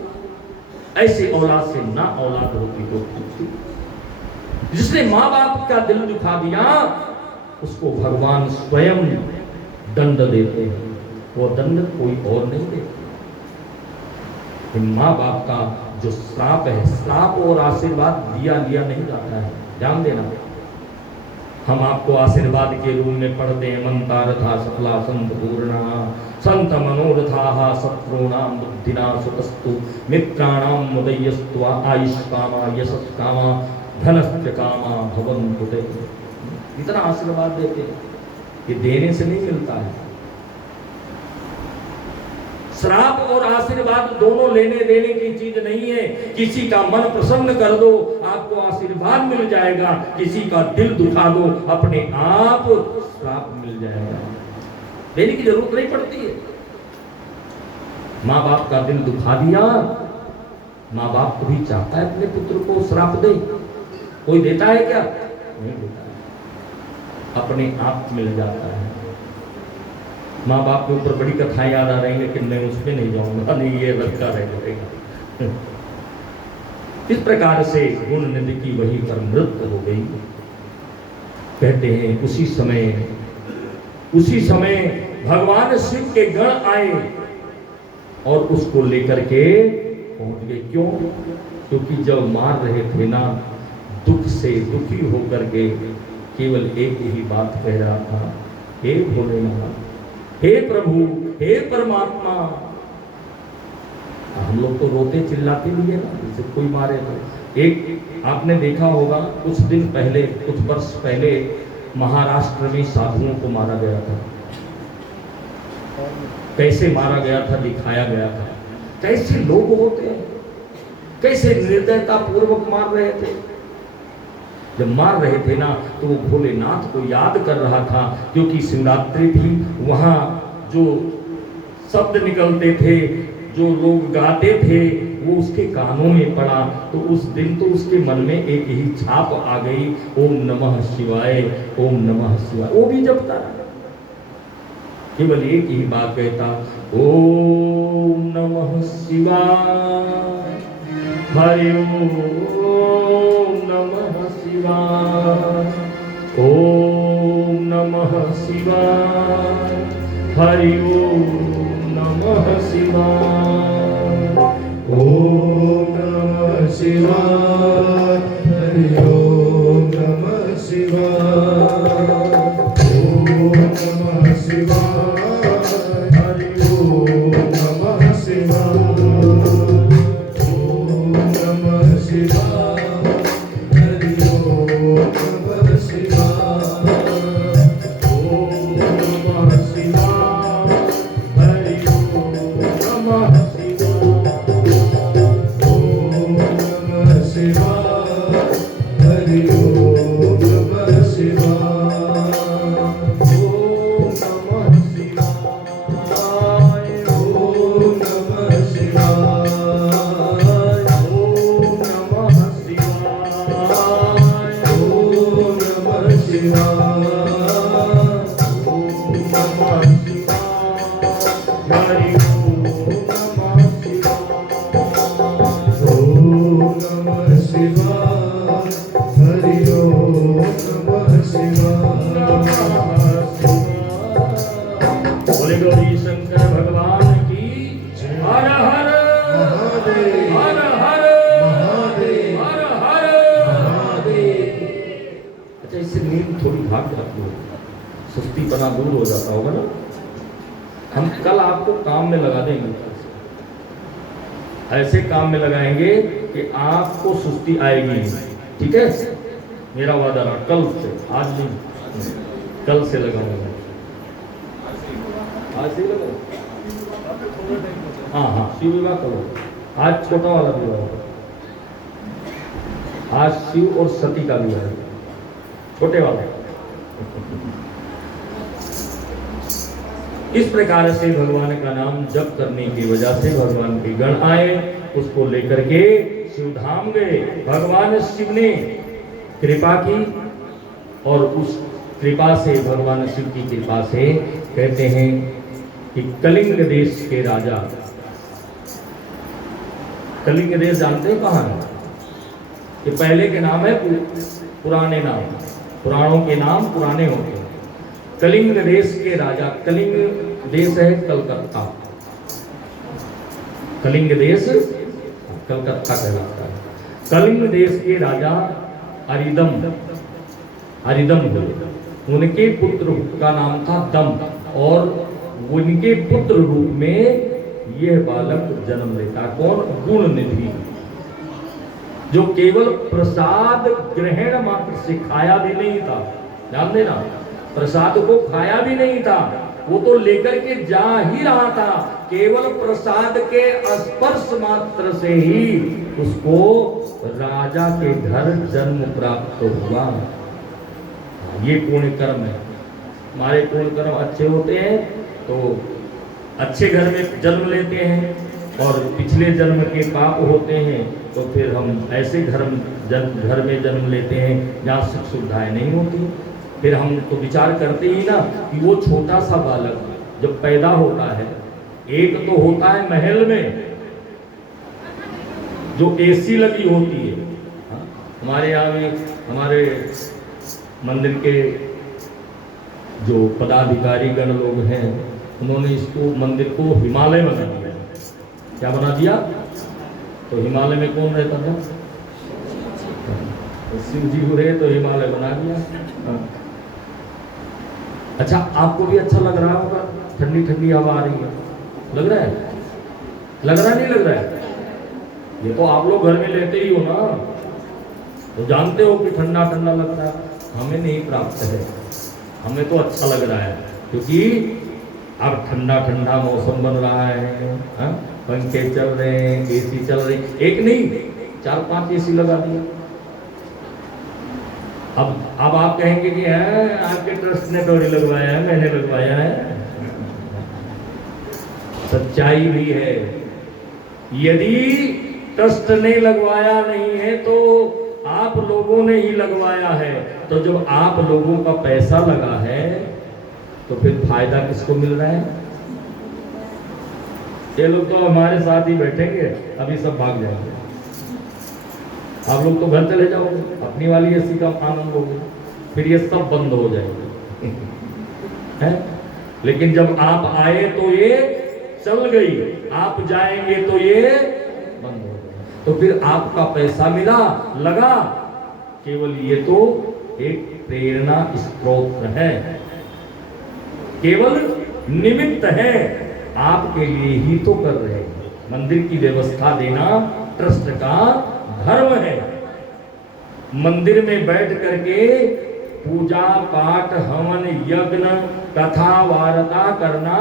ऐसी औलाद से ना औलाद होती तो ठीक। जिसने माँ बाप का दिल दुखा दिया उसको भगवान स्वयं दंड देते हैं। वो दंड कोई और नहीं देते। माँ बाप का जो श्राप है, श्राप और आशीर्वाद दिया नहीं जाता है, ध्यान देना। हम आपको आशीर्वाद के रूप में पढ़ते हैं, मंता रथा सफला संत पूर्णा संत मनोरथा शत्रूणाम बुद्धिना सुतस्तु मित्राणाम मुदयस्तु आयुष कामा यशस् कामा धनस्य कामा भवन्तु ते। इतना आशीर्वाद देते हैं, ये देने से नहीं मिलता है। श्राप और आशीर्वाद दोनों लेने देने की चीज नहीं है। किसी का मन प्रसन्न कर दो, आपको आशीर्वाद मिल जाएगा। किसी का दिल दुखा दो, अपने आप श्राप मिल जाएगा। देने की जरूरत नहीं पड़ती है। माँ बाप का दिल दुखा दिया, माँ बाप कभी चाहता है अपने पुत्र को श्राप दे? कोई देता है क्या? नहीं देता है। अपने आप मिल जाता है। माँ बाप के ऊपर बड़ी कथाएं याद आ रही हैं, लेकिन मैं उस पर नहीं जाऊंगा, नहीं ये रखा रह जाएगा। इस प्रकार से गुण निधि की वहीं पर मृत्यु हो गई। कहते हैं उसी समय भगवान शिव के गण आए और उसको लेकर के पहुंच गए। क्यों? क्योंकि जब मार रहे थे ना, दुख से दुखी होकर के केवल एक ही बात कह रहा था, हे भोलेनाथ, हे प्रभु, हे परमात्मा। हम लोग तो रोते चिल्लाते भी है ना, जैसे कोई मारे तो। एक आपने देखा होगा कुछ दिन पहले, कुछ वर्ष पहले महाराष्ट्र में साधुओं को मारा गया था। कैसे मारा गया था दिखाया गया था। कैसे लोग होते हैं, कैसे निर्दयता पूर्वक मार रहे थे। जब मार रहे थे ना, तो वो भोलेनाथ को याद कर रहा था, क्योंकि शिवरात्रि थी। वहां जो शब्द निकलते थे, जो लोग गाते थे, वो उसके कानों में पड़ा। तो उस दिन तो उसके मन में एक ही छाप आ गई, ओम नमः शिवाय, ओम नमः शिवाय। वो भी जपता रहा, केवल एक ही बात कहता, ओम नमः शिवाय, हरि ओम नमः शिवाय, ओम नमः शिवाय, हरि ओम नमः शिवाय, ओम नमः शिवाय, हरि ओम नमः शिवाय, ओम नमः शिवाय, हरि ओम नमः शिवाय, ओम नमः शिवाय, हरि ओम नमः शिवाय, ओम नमः शिवाय, हरि ओम नमः बोले गौरी शंकर भगवान की हर हर महादेव, हर हर महादेव, हर हर महादेव। अच्छा, इससे नींद थोड़ी भाग जाती है, सुस्तीपना दूर हो जाता होगा ना। हम कल आपको काम में लगा देंगे, ऐसे काम में लगाएंगे कि आपको सुस्ती आएगी नहीं। ठीक है, मेरा वादा रहा, कल से, आज नहीं, कल से लगाऊंगा। आज से लगाओ, हाँ हाँ, शिव विवाह करो। आज छोटा वाला विवाह है, आज शिव और सती का विवाह है, छोटे वाला। इस प्रकार से भगवान का नाम जप करने की वजह से भगवान के गण आए, उसको लेकर के शिव धाम गए। भगवान शिव ने कृपा की और उस कृपा से, भगवान शिव की कृपा से, कहते हैं कि कलिंग देश के राजा, कलिंग देश जानते हैं कहाँ है? ये पहले के नाम है, पुराने नाम, पुराणों के नाम पुराने होते हैं। कलिंग देश के राजा, कलिंग देश है कलकत्ता, कलिंग देश कलकत्ता कहलाता है। कलिंग देश के राजा अरिदम, अरिदम हुए। उनके पुत्र का नाम था दम, और उनके पुत्र रूप में यह बालक जन्म लेता। कौन? गुण निधि, जो केवल प्रसाद ग्रहण मात्र से, खाया भी नहीं था, ध्यान देना, प्रसाद को खाया भी नहीं था, वो तो लेकर के जा ही रहा था। केवल प्रसाद के स्पर्श मात्र से ही उसको राजा के घर जन्म प्राप्त हुआ। ये पुण्य कर्म है। हमारे पुण्य कर्म अच्छे होते हैं तो अच्छे घर में जन्म लेते हैं, और पिछले जन्म के पाप होते हैं तो फिर हम ऐसे घर में जन्म लेते हैं जहाँ सुख सुविधाएं नहीं होती। फिर हम तो विचार करते ही ना कि वो छोटा सा बालक जब पैदा होता है, एक तो होता है महल में जो एसी लगी होती है। हाँ? हमारे यहाँ भी हमारे मंदिर के जो पदाधिकारी गण लोग हैं, उन्होंने इसको मंदिर को हिमालय बना दिया। क्या बना दिया? तो हिमालय में कौन रहता था? शिव जी रहे तो हिमालय बना दिया। हाँ। अच्छा, आपको भी अच्छा लग रहा होगा, ठंडी ठंडी हवा आ रही है, लग रहा है? लग रहा नहीं लग रहा है? ये तो आप लोग घर में लेते ही हो ना, तो जानते हो कि ठंडा ठंडा लगता है। हमें नहीं प्राप्त है, हमें तो अच्छा लग रहा है, क्योंकि अब ठंडा ठंडा मौसम बन रहा है। हाँ? पंखे चल रहे हैं, एसी चल रही, एक नहीं 4-5 एसी लगा दिया। अब आप कहेंगे कि आपके ट्रस्ट ने थोड़ी लगवाया है, मैंने लगवाया है। सच्चाई भी है, यदि ट्रस्ट ने लगवाया नहीं है तो आप लोगों ने ही लगवाया है। तो जब आप लोगों का पैसा लगा है तो फिर फायदा किसको मिल रहा है? ये लोग तो हमारे साथ ही बैठेंगे, अभी सब भाग जाएंगे। आप लोग तो घर चले जाओगे, अपनी वाली एसी का आनंद लोगे, फिर ये सब बंद हो जाएंगे। है? लेकिन जब आप आए तो ये चल गई, आप जाएंगे तो ये बंद हो गई। तो फिर आपका पैसा मिला लगा, केवल ये तो एक प्रेरणा स्रोत है, केवल निमित्त है, आपके लिए ही तो कर रहे हैं। मंदिर की व्यवस्था देना ट्रस्ट का धर्म है। मंदिर में बैठ करके पूजा पाठ हवन यज्ञ कथा वार्ता करना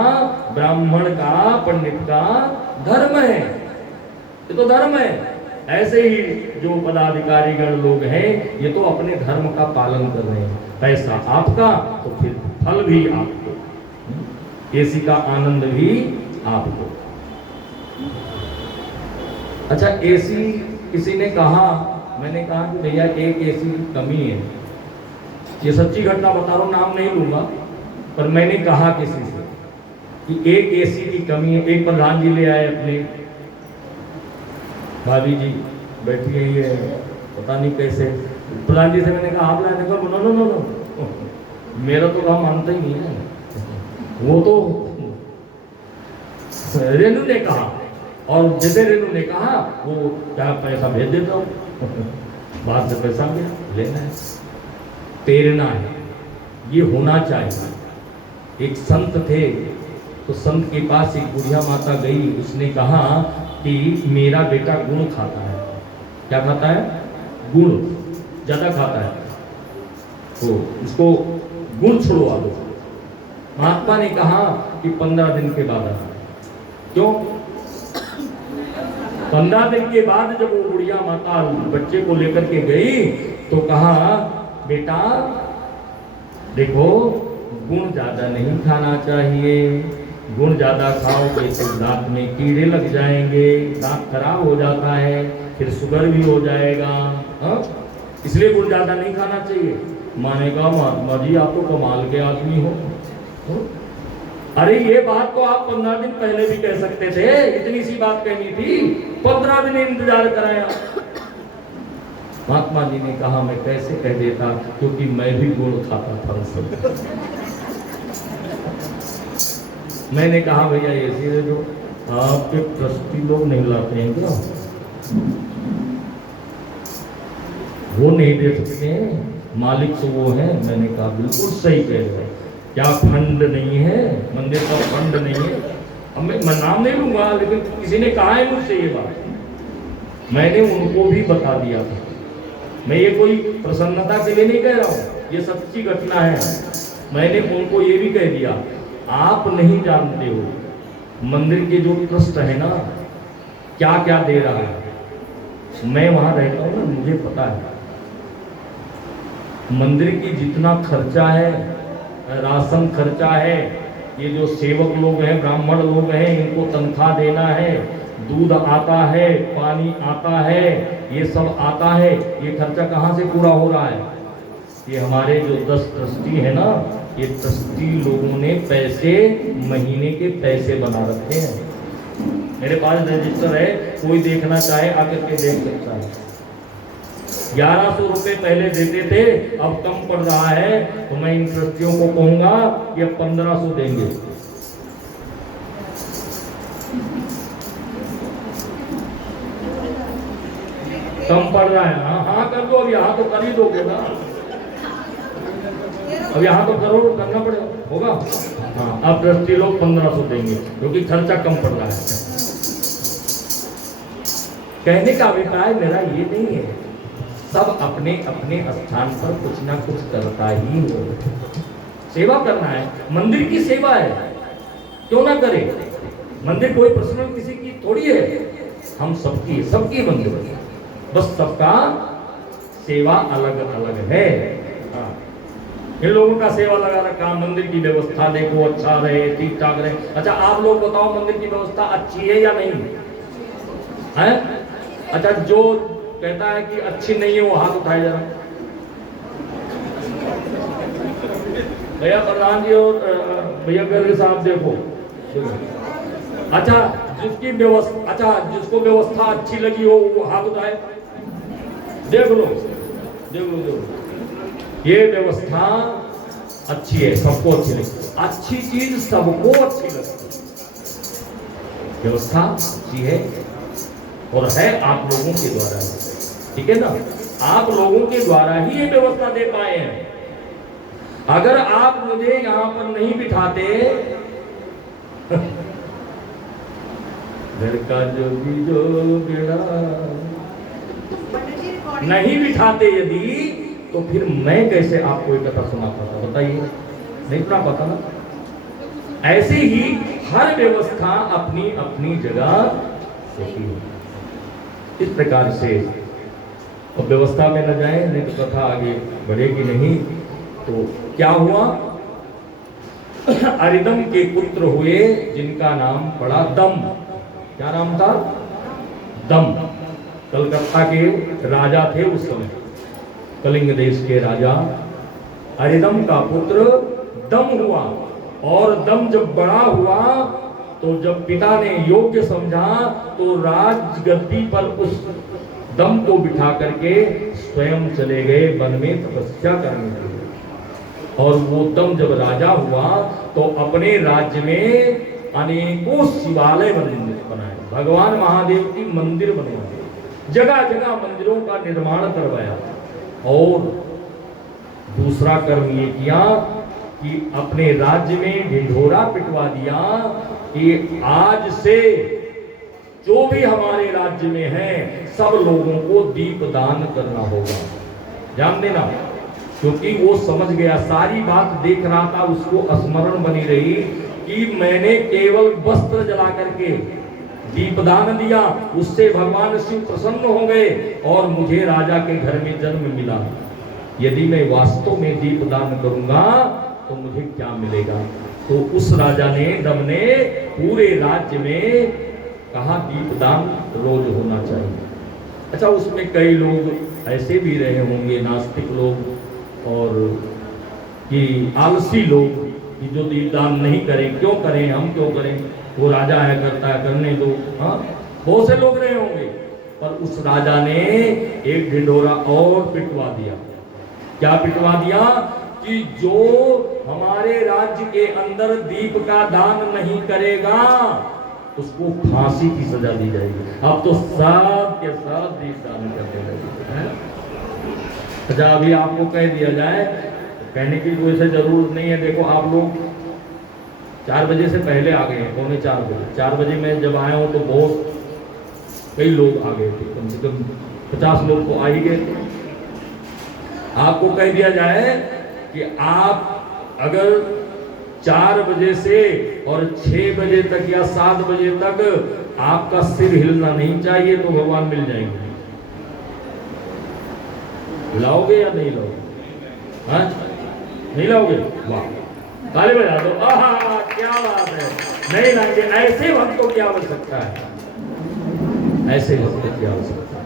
ब्राह्मण का, पंडित का धर्म है। ये तो धर्म है। ऐसे ही जो पदाधिकारी गण लोग हैं, ये तो अपने धर्म का पालन कर रहे हैं। पैसा आपका तो फिर फल भी आपको, एसी का आनंद भी आपको। अच्छा, एसी किसी ने कहा, मैंने कहा कि भैया एक एसी की कमी है। ये सच्ची घटना बता रहा हूं, नाम नहीं लूंगा, पर मैंने कहा किसी से कि एक एसी की कमी है। एक प्रधान जी ले आए अपने, भाभी जी बैठी हुई है, पता नहीं कैसे। प्रधान जी से मैंने कहा आप लाने का, नो नो नो नो, मेरा तो काम मानता ही नहीं है। वो तो रेणु ने कहा, और जैसे रेणु ने कहा वो क्या पैसा भेज देता हूँ, बाद से पैसा गया, लेना है, प्रेरणा है, ये होना चाहिए। एक संत थे, तो संत के पास एक बुढ़िया माता गई, उसने कहा कि मेरा बेटा गुड़ खाता है। क्या खाता है? गुड़ ज्यादा खाता है, तो उसको गुड़ छुड़वा दो। महात्मा ने कहा कि 15 दिन के बाद आना। क्यों? 15 दिन के बाद जब वो बुढ़िया माता बच्चे को लेकर के गई तो कहा बेटा देखो, गुड़ ज्यादा नहीं खाना चाहिए, गुड़ ज्यादा खाओगे तो दांत में कीड़े लग जाएंगे, दांत खराब हो जाता है, फिर शुगर भी हो जाएगा। हा? इसलिए गुड़ ज्यादा नहीं खाना चाहिए। माने कहा महात्मा जी आप तो कमाल के आदमी हो। अरे ये बात तो आप 15 दिन पहले भी कह सकते थे, इतनी सी बात कहनी थी, 15 दिन इंतजार कराया। महात्मा जी ने कहा मैं कैसे कह देता, क्योंकि मैं भी गुड़ खाता था उस समय। मैंने कहा भैया ऐसे है जो आपके ट्रस्टी लोग नहीं लाते हैं क्या, वो नहीं दे सकते हैं, मालिक तो वो है। मैंने कहा बिल्कुल सही कह रहे हैं, क्या फंड नहीं है, मंदिर का फंड नहीं है। अब मैं नाम नहीं लूंगा, लेकिन किसी ने कहा है मुझसे ये बात, मैंने उनको भी बता दिया था। मैं ये कोई प्रसन्नता के लिए नहीं कह रहा हूँ, ये सच्ची घटना है। मैंने उनको ये भी कह दिया, आप नहीं जानते हो मंदिर के जो ट्रस्ट है ना क्या क्या दे रहा है। मैं वहां रहता हूँ ना, मुझे पता है मंदिर की जितना खर्चा है, राशन खर्चा है, ये जो सेवक लोग हैं, ब्राह्मण लोग हैं, इनको तनख्वाह देना है, दूध आता है, पानी आता है, ये सब आता है, ये खर्चा कहाँ से पूरा हो रहा है? ये हमारे जो 10 ट्रस्टी है ना, ये ट्रस्टी लोगों ने पैसे, महीने के पैसे बना रखे हैं। मेरे पास रजिस्टर है, कोई देखना चाहे आकर के देख सकता है। 1100 रुपए पहले देते थे, अब कम पड़ रहा है, तो मैं इन ट्रस्टियों को कहूंगा कि अब 1500 देंगे। कम पड़ रहा है। हाँ हाँ कर दो, अब यहाँ तो कर ही दोगे ना, अब यहाँ तो करो, करना पड़ेगा, होगा। हाँ, अब ट्रस्टी लोग 1500 देंगे क्योंकि खर्चा कम पड़ रहा है। कहने का अभिप्राय मेरा ये नहीं है, सब अपने अपने स्थान पर कुछ ना कुछ करता ही हो। सेवा करना है, मंदिर की सेवा है, क्यों ना करे। मंदिर कोई पर्सनल किसी की थोड़ी है, हम सबकी, सबकी मंदिर है, बस सबका सेवा अलग अलग है। हाँ। इन लोगों का सेवा लगा रखा, मंदिर की व्यवस्था देखो अच्छा रहे, ठीक ठाक रहे। अच्छा आप लोग बताओ, मंदिर की व्यवस्था अच्छी है या नहीं है? अच्छा, जो कहता है कि अच्छी नहीं है वो हाथ उठाए जरा। भैया प्रधान जी और भैया गर्ग साहब देखो। अच्छा जिसकी व्यवस्था, अच्छा जिसको व्यवस्था अच्छी लगी हो वो हाथ उठाए। देख लो देख लो देख लो, ये व्यवस्था अच्छी है, सबको अच्छी लगती। अच्छी चीज सबको अच्छी लगती, व्यवस्था अच्छी है और है आप लोगों के द्वारा, ठीक है ना। आप लोगों के द्वारा ही ये व्यवस्था दे पाए हैं। अगर आप मुझे यहां पर नहीं बिठाते, घर का जो भी जो बेड़ा नहीं बिठाते यदि, तो फिर मैं कैसे आपको एक कथा सुना पाता, बताइए, नहीं सुना पाता ना। ऐसे ही हर व्यवस्था अपनी अपनी जगह होती है। इस प्रकार से अब व्यवस्था में न जाए, नहीं तो कथा आगे बढ़ेगी नहीं। तो क्या हुआ, अरिदम के पुत्र हुए जिनका नाम पड़ा दम। क्या नाम था? दम। कलकत्ता के राजा थे उस समय, कलिंग देश के राजा। अरिदम का पुत्र दम हुआ, और दम जब बड़ा हुआ तो जब पिता ने योग्य समझा तो राजगद्दी पर उस दम को बिठा करके स्वयं चले गए वन में तपस्या करने के लिए। और वो दम जब राजा हुआ तो अपने राज्य में अनेकों शिवालय बनाए, भगवान महादेव की मंदिर बनवाए, जगह जगह मंदिरों का निर्माण करवाया। और दूसरा कर्म ये किया कि अपने राज्य में ढिंढोरा पिटवा दिया कि आज से जो भी हमारे राज्य में है सब लोगों को दीप दान करना होगा। ध्यान देना, क्योंकि वो समझ गया, सारी बात देख रहा था, उसको स्मरण बनी रही कि मैंने केवल वस्त्र जला करके दीपदान दिया, उससे भगवान शिव प्रसन्न हो गए और मुझे राजा के घर में जन्म मिला। यदि मैं वास्तव में दीपदान करूंगा तो मुझे क्या मिलेगा। तो उस राजा ने, दम ने पूरे राज्य में कहा दीपदान रोज होना चाहिए। अच्छा, उसमें कई लोग ऐसे भी रहे होंगे, नास्तिक लोग और कि आलसी लोग, कि जो दीपदान नहीं करें, क्यों करें, हम क्यों करें, वो राजा है करता है, करने दो। हाँ, बहुत से लोग रहे होंगे। पर उस राजा ने एक ढिंढोरा और पिटवा दिया। क्या पिटवा दिया कि जो हमारे राज्य के अंदर दीप का दान नहीं करेगा उसको फांसी की सजा दी जाएगी। अब तो सब के सब दीप दान करने लगे। अच्छा, अभी आपको कह दिया जाए, कहने की कोई से जरूरत नहीं है। देखो आप लोग 4 बजे से पहले आ गए हैं, 3:45 बजे। 4 बजे में जब आए हो तो बहुत कई लोग आ गए थे, कम से कम 50 लोग तो आ ही गए थे। आपको कह दिया जाए कि आप अगर 4 बजे से और 6 बजे तक या 7 बजे तक आपका सिर हिलना नहीं चाहिए तो भगवान मिल जाएंगे। लाओगे या नहीं लाओगे? हाँ, नहीं लाओगे? वाह, ताली बजा दो। आहा, क्या बात है। नहीं लाएंगे, ऐसे भक्तों की आवश्यकता है, ऐसे भक्तों की आवश्यकता है।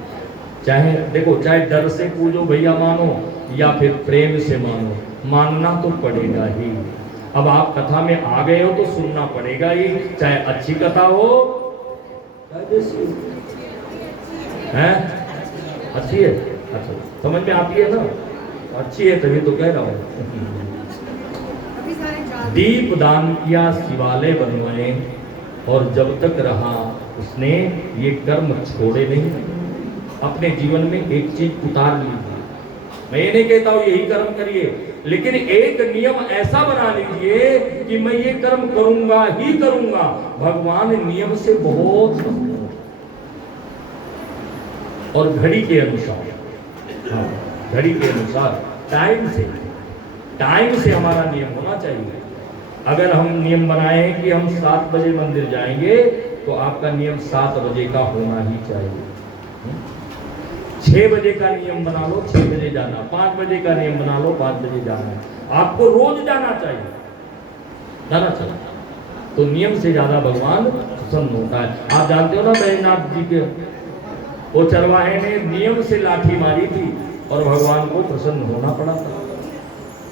चाहे देखो, चाहे डर से पूजो भैया मानो, या फिर प्रेम से मानो, मानना तो पड़ेगा ही। अब आप कथा में आ गए हो तो सुनना पड़ेगा ही, चाहे अच्छी कथा हो हैं। अच्छी है, अच्छा समझ में आती है ना, अच्छी है तभी तो कह रहा हूँ। दीप दान किया, शिवालय बनवाए, और जब तक रहा उसने ये कर्म छोड़े नहीं। अपने जीवन में एक चीज उतार लीजिए। मैं ये नहीं कहता हूं यही कर्म करिए, लेकिन एक नियम ऐसा बना लीजिए कि मैं ये कर्म करूंगा ही करूंगा। भगवान नियम से बहुत, और घड़ी के अनुसार, हाँ घड़ी के अनुसार, टाइम से हमारा नियम होना चाहिए। अगर हम नियम बनाए कि हम 7 बजे मंदिर जाएंगे तो आपका नियम 7 बजे का होना ही चाहिए। 6 बजे का नियम बना लो, 6 बजे जाना। 5 बजे का नियम बना लो, 5 बजे जाना। आपको रोज जाना चाहिए। तो नियम से ज्यादा भगवान प्रसन्न होता है। आप जानते हो ना बैजनाथ जी के वो चरवाहे ने नियम से लाठी मारी थी और भगवान को प्रसन्न होना पड़ा था।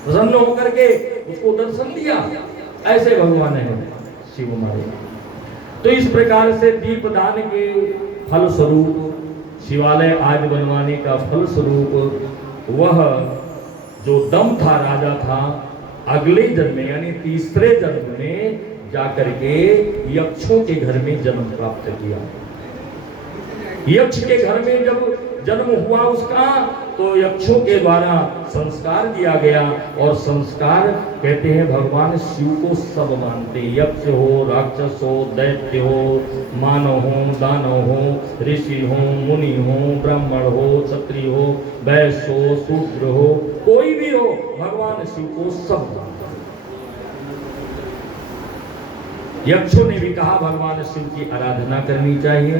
प्रसन्न होकर के उसको दर्शन दिया। ऐसे भगवान है शिव हमारे। तो इस प्रकार से दीपदान के फल स्वरूप, शिवालय आज बनवाने का फल स्वरूप, वह जो दम था राजा था, अगले जन्म में यानी तीसरे जन्म में जाकर के यक्षों के घर में जन्म प्राप्त किया। यक्ष के घर में जब जन्म हुआ उसका, तो यक्षों के द्वारा संस्कार दिया गया। और संस्कार कहते हैं भगवान शिव को सब मानते, यक्ष हो, राक्षस हो, दैत्य हो, मानव हो, दानव हो, ऋषि हो, मुनि हो, ब्राह्मण हो, क्षत्रिय हो, वैश्य हो, शूद्र हो, कोई भी हो, भगवान शिव को सब मानते। यक्षों ने भी कहा भगवान शिव की आराधना करनी चाहिए।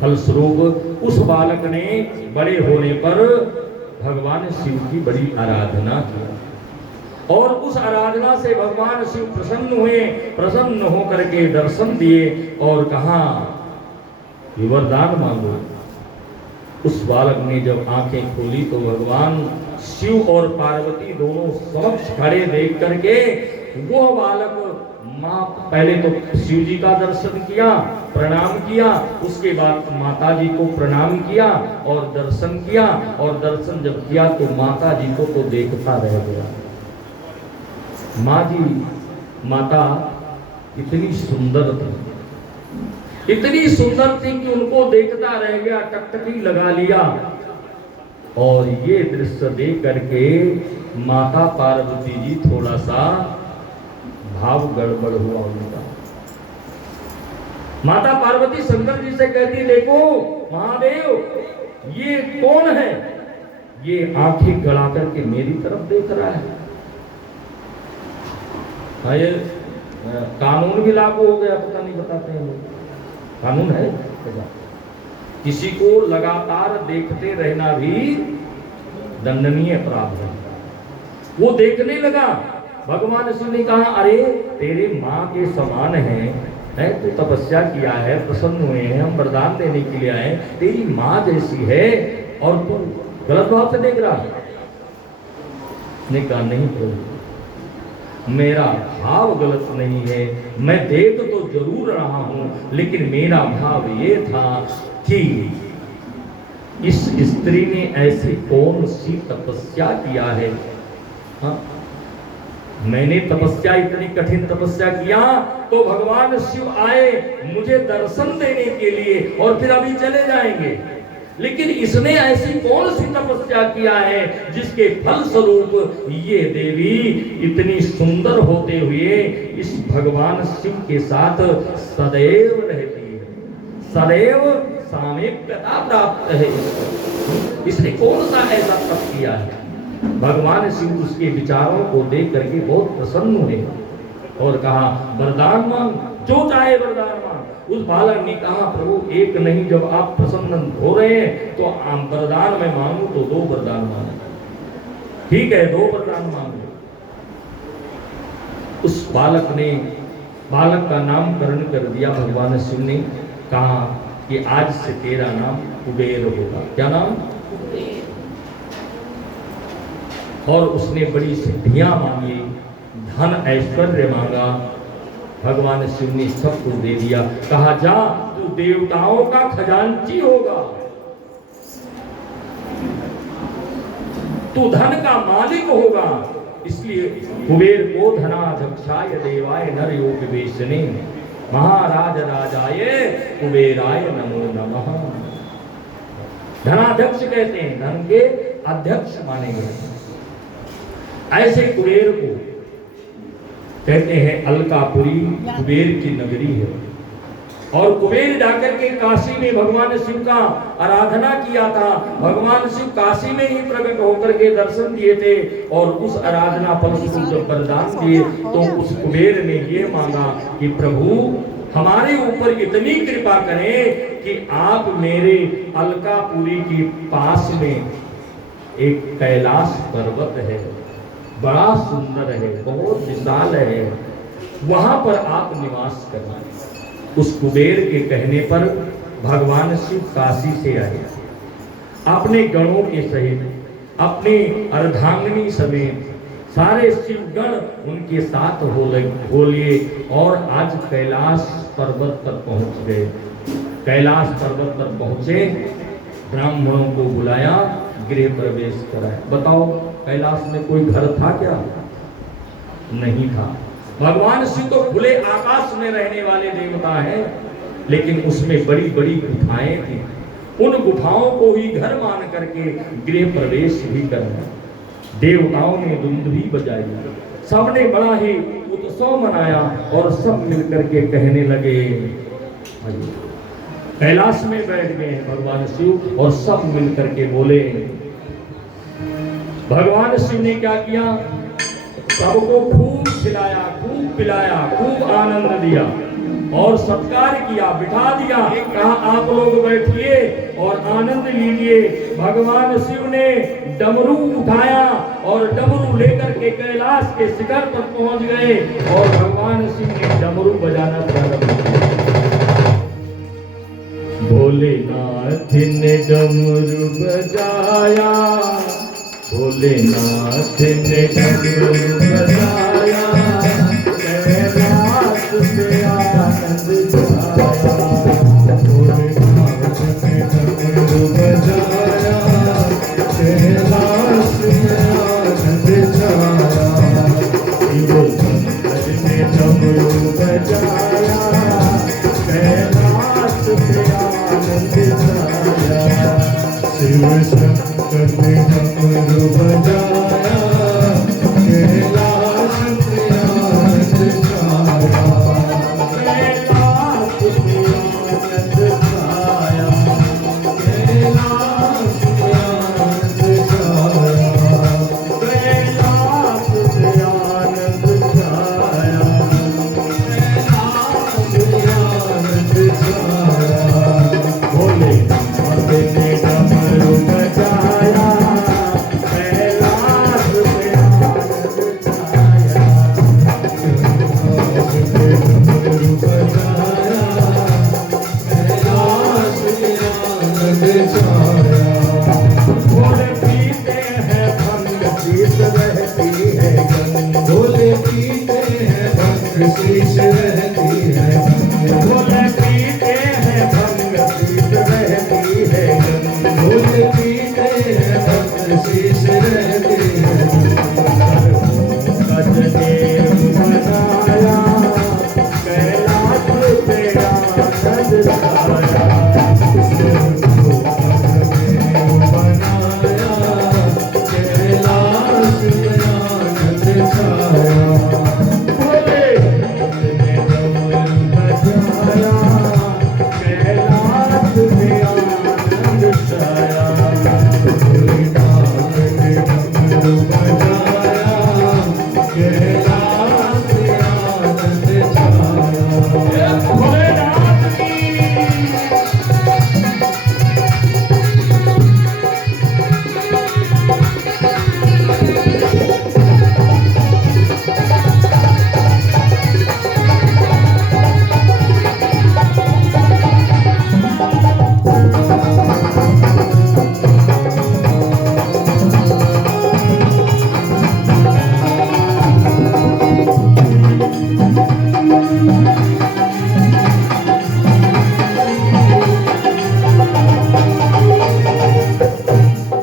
फलस्वरूप उस बालक ने बड़े होने पर भगवान शिव की बड़ी आराधना की, और उस आराधना से भगवान शिव प्रसन्न हुए। प्रसन्न होकर के दर्शन दिए और कहा वरदान मांगो। उस बालक ने जब आंखें खोली तो भगवान शिव और पार्वती दोनों समक्ष खड़े देख करके वो बालक, माँ पहले तो शिव जी का दर्शन किया, प्रणाम किया, उसके बाद माता जी को प्रणाम किया और दर्शन किया। और दर्शन जब किया तो माता जी को तो देखता रह गया। माता इतनी सुंदर थी, इतनी सुंदर थी कि उनको देखता रह गया, टकटकी लगा लिया। और ये दृश्य देख करके माता पार्वती जी थोड़ा सा भाव गड़बड़ हुआ उनका। माता पार्वती शंकर जी से कहती, देखो महादेव ये कौन है, ये आंखें गड़ा करके मेरी तरफ देख रहा है। ये कानून भी लागू हो गया, पता नहीं बताते हैं लोग, कानून है किसी को लगातार देखते रहना भी दंडनीय अपराध है। वो देखने लगा। भगवान शिव ने कहा, अरे तेरे माँ के समान है, तू तपस्या किया है, प्रसन्न हुए हैं, हम वरदान देने के लिए आए, तेरी माँ जैसी है और तू गलत भाव से देख रहा है। ने कहा नहीं प्रभु, मेरा भाव गलत नहीं है, मैं देख तो जरूर रहा हूं, लेकिन मेरा भाव ये था कि इस स्त्री ने ऐसी कौन सी तपस्या किया है। हाँ? मैंने तपस्या, इतनी कठिन तपस्या किया तो भगवान शिव आए मुझे दर्शन देने के लिए और फिर अभी चले जाएंगे, लेकिन इसने ऐसी कौन सी तपस्या किया है जिसके फल स्वरूप ये देवी इतनी सुंदर होते हुए इस भगवान शिव के साथ सदैव रहती है, सदैव सामीप्यता प्राप्त है। इसने कौन सा ऐसा तप किया है। भगवान शिव उसके विचारों को देख करके बहुत प्रसन्न हुए और कहा वरदान मांग, जो चाहे वरदान मांग। उस बालक ने कहा प्रभु एक नहीं, जब आप प्रसन्न हो रहे हैं तो वरदान मैं मांगू तो 2 वरदान मांगू। ठीक है 2 वरदान मांगू। उस बालक का नामकरण कर दिया भगवान शिव ने। कहा कि आज से तेरा नाम कुबेर होगा। क्या नाम? और उसने बड़ी सिद्धियां मांगी, धन ऐश्वर्य मांगा। भगवान शिव ने सब कुछ दे दिया। कहा जा तू देवताओं का खजांची होगा, तू धन का मालिक होगा। इसलिए कुबेर को धनाध्यक्षाय देवाय नर योग वेशने महाराज राजाय कुबेराय नमो नमः। धनाध्यक्ष कहते हैं, धन के अध्यक्ष माने गए। ऐसे कुबेर को कहते हैं अलकापुरी, कुबेर की नगरी है। और कुबेर जाकर के काशी में भगवान शिव का आराधना किया था। भगवान शिव काशी में ही प्रकट होकर के दर्शन दिए थे और उस आराधना पर उसको जब वरदान दिए तो उस कुबेर ने ये मांगा कि प्रभु हमारे ऊपर इतनी कृपा करें कि आप मेरे अलकापुरी के पास में एक कैलाश पर्वत है, बड़ा सुंदर है, बहुत विशाल है, वहां पर आप निवास करना। उस कुबेर के कहने पर भगवान शिव काशी से आए, अपने गणों के सहित, अपने अर्धांगिनी समेत सारे शिवगण उनके साथ हो लिए और आज कैलाश पर्वत पर पहुंच गए। कैलाश पर्वत पर पहुंचे, ब्राह्मणों को बुलाया, गृह प्रवेश कराया। बताओ कैलाश में कोई घर था क्या? नहीं था। भगवान शिव तो खुले आकाश में रहने वाले देवता हैं, लेकिन उसमें बड़ी बड़ी गुफाएं थी। उन गुफाओं को ही घर मान करके गृह प्रवेश भी करना। देवताओं ने दुंदुभी बजाई, सबने बड़ा ही उत्सव मनाया और सब मिलकर के कहने लगे। कैलाश में बैठ गए भगवान शिव और सब मिलकर के बोले। भगवान शिव ने क्या किया? सबको खूब खिलाया, खूब पिलाया, खूब आनंद दिया और सत्कार किया, बिठा दिया। कहा आप लोग बैठिए और आनंद लीजिए। भगवान शिव ने डमरू उठाया और डमरू लेकर के कैलाश के शिखर पर पहुंच गए और भगवान शिव ने डमरू बजाना प्रारंभ किया। भोलेनाथ ने डमरू बजाया, भोलेनाथ ने डमरू बजाया, कैलाश से आनंद छाया। भोलेनाथ ने डमरू बजाया, कैलाश में आनंद छाया। शिवशंकर ने डमरू बजाया, कैलाश से आनंद छाया। शिव शंकर ने डमरू बजाया, कैलाश में आनंद छाया। कैलाश से आनंद छाया, कैलाश में आनंद छाया। कैलाश से आनंद छाया। कैलाश में आनंद छाया। भोलेनाथ ने डमरू बजाया, कैलाश से आनंद छाया। डमरू बजाया, कैलाश में आनंद छाया। भोले पीते हैं भंग, शीश रहती है गंग। भोले पीते हैं भंग, शीश रहती है गंग। भोले पीते हैं भंग, शीश रहती है गंग। भोले पीते हैं भंग, शीश रहती है गंग। गजदेव बनाया, कैलाश पे आनंद छाया। बनाया, कैलाश में आनंद छाया। भोले ने डमरू बजाया, कैलाश में आनंद छाया। भोलेनाथ ने डमरू बजाया, कैलाश में आनंद छाया। भोलेनाथ की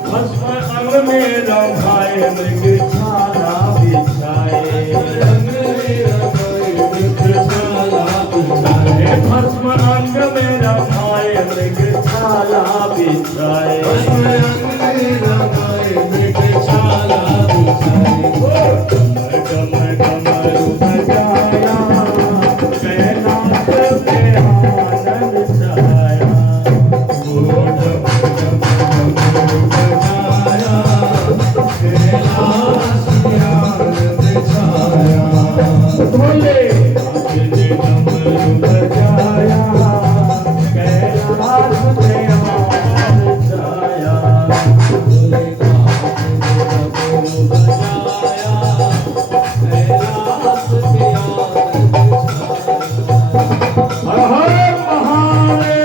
भस्म अंग में रंगाए मृग छाला बिछाए भस्म अंग में रंगाए मृग छाला बिछाए कमर कमर कमर बजाया कैलाश पे आनंद छाया बोले आपने डमरू बजाया कैलाश पे आनंद छाया हर हर महादेव।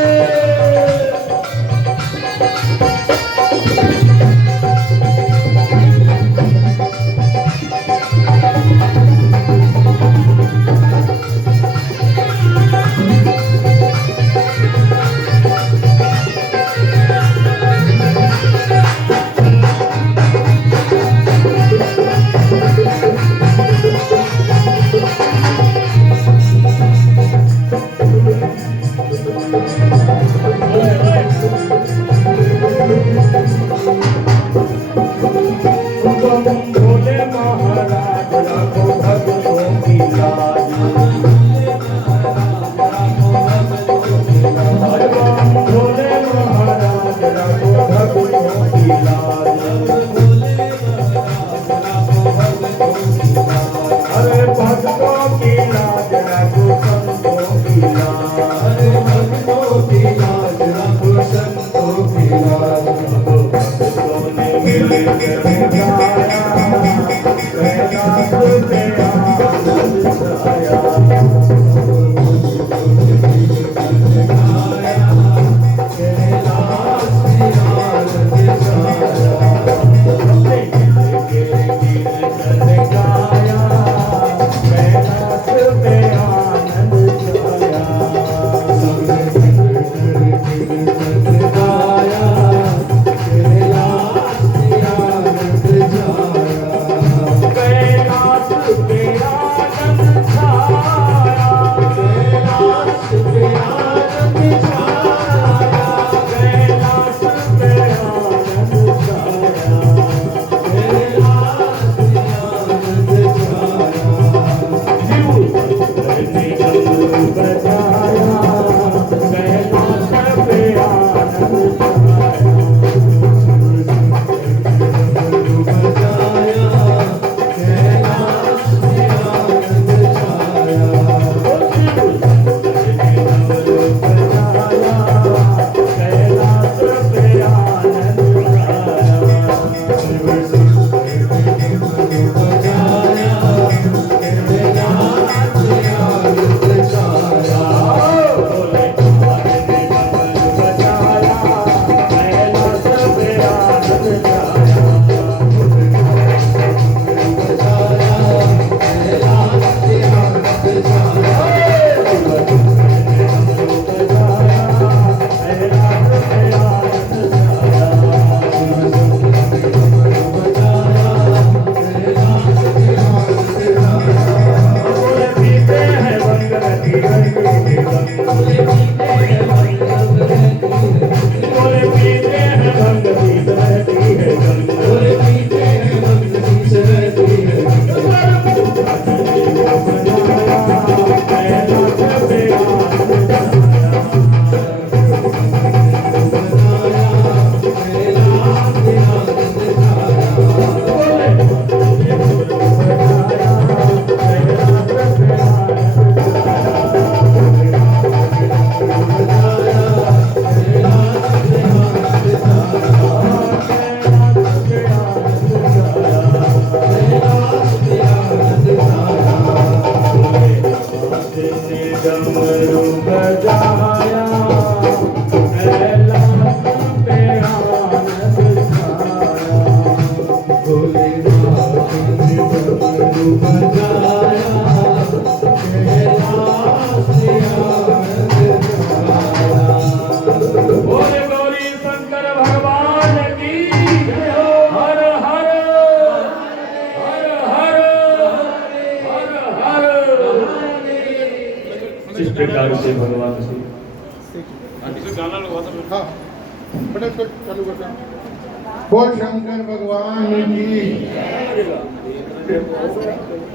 भोले महाराज रखो भक्तों की लाज हर बम भोले महाराज रखो भक्तों की लाज अरे भक्तों की लाज रखो संतों की लाज भक्तों ने मिलकर गाया कैलाश पे आनंद छाया बजाया कैलाश इस प्रकार से भगवान से हाँ फटाफट चालू करता हूँ। बोल शंकर भगवान की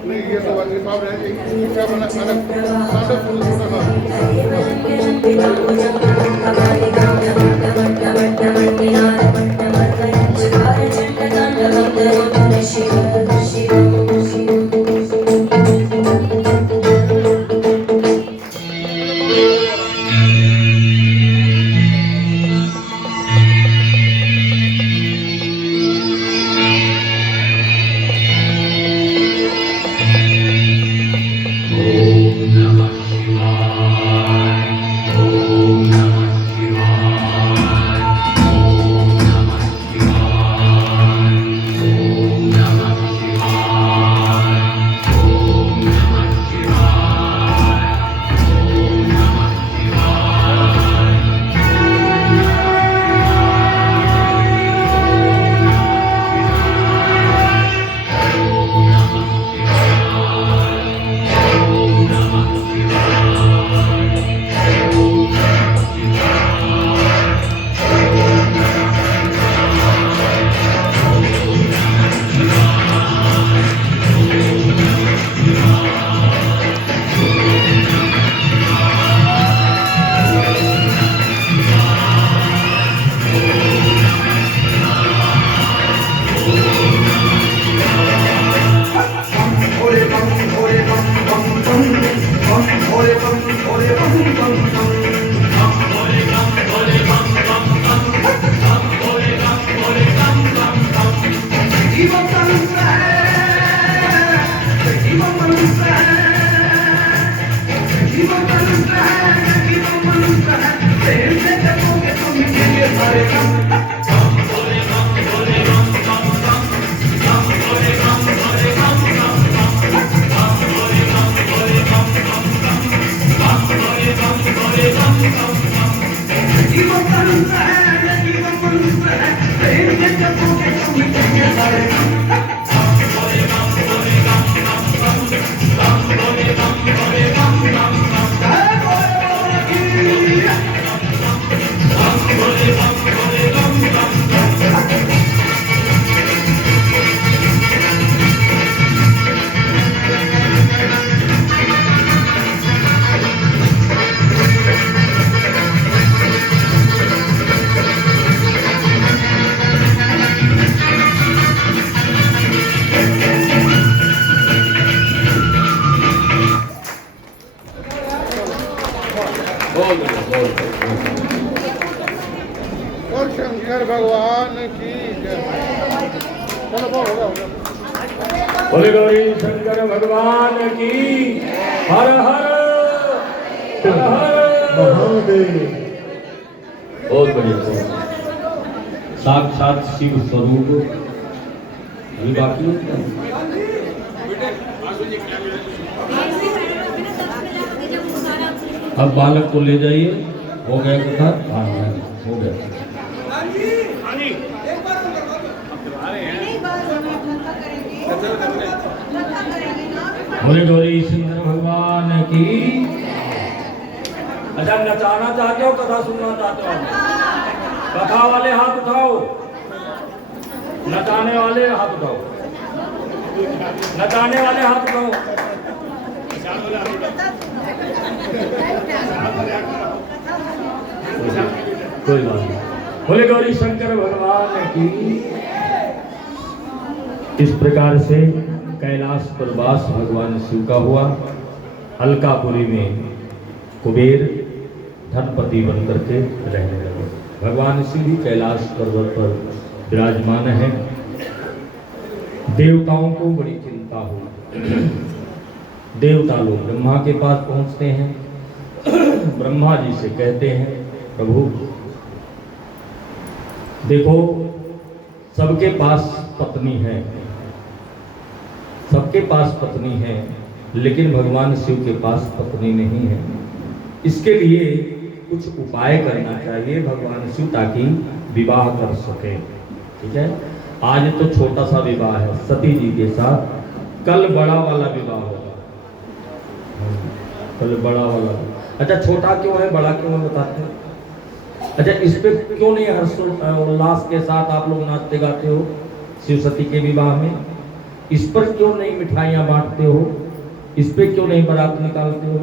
नहीं ये तो वाली बात है क्या बना अलग सादा फूल छोटा और शंकर भगवान की जय। चलो बहुत हो गया बोले गौरी शंकर भगवान की हर हर हर हर महादेव। बहुत बढ़िया। साक्षात शिव स्वरूप अभी बाकी है। अब बालक को ले जाइए। हो गया कथा? हाँ हो गया। बोले गौरी शंकर भगवान की। अच्छा नचाना चाहते हो कथा सुनना चाहते हो? कथा वाले हाथ उठाओ, नचाने वाले हाथ उठाओ, नचाने वाले हाथ उठाओ। कोई बात नहीं। बोले गौरी शंकर भगवान की। इस प्रकार से कैलाश पर वास भगवान शिव का हुआ। अलकापुरी में कुबेर धनपति बन करके रहने लगे। भगवान शिव भी कैलाश पर्वत पर विराजमान है। देवताओं को बड़ी चिंता हुई। देवता लोग ब्रह्मा के पास पहुंचते हैं। ब्रह्मा जी से कहते हैं प्रभु देखो सबके पास पत्नी है, सबके पास पत्नी है, लेकिन भगवान शिव के पास पत्नी नहीं है। इसके लिए कुछ उपाय करना चाहिए भगवान शिव ताकि विवाह कर सके। ठीक है, आज तो छोटा सा विवाह है सती जी के साथ, कल बड़ा वाला विवाह होगा। बोले बड़ा वाला। अच्छा छोटा क्यों है बड़ा क्यों है बताते हैं। अच्छा इस पे क्यों नहीं हर्षोल्लास के साथ आप लोग नाचते गाते हो शिव सती के विवाह में? इस पर क्यों नहीं मिठाइयां बांटते हो? इस पे क्यों नहीं बारात निकालते हो?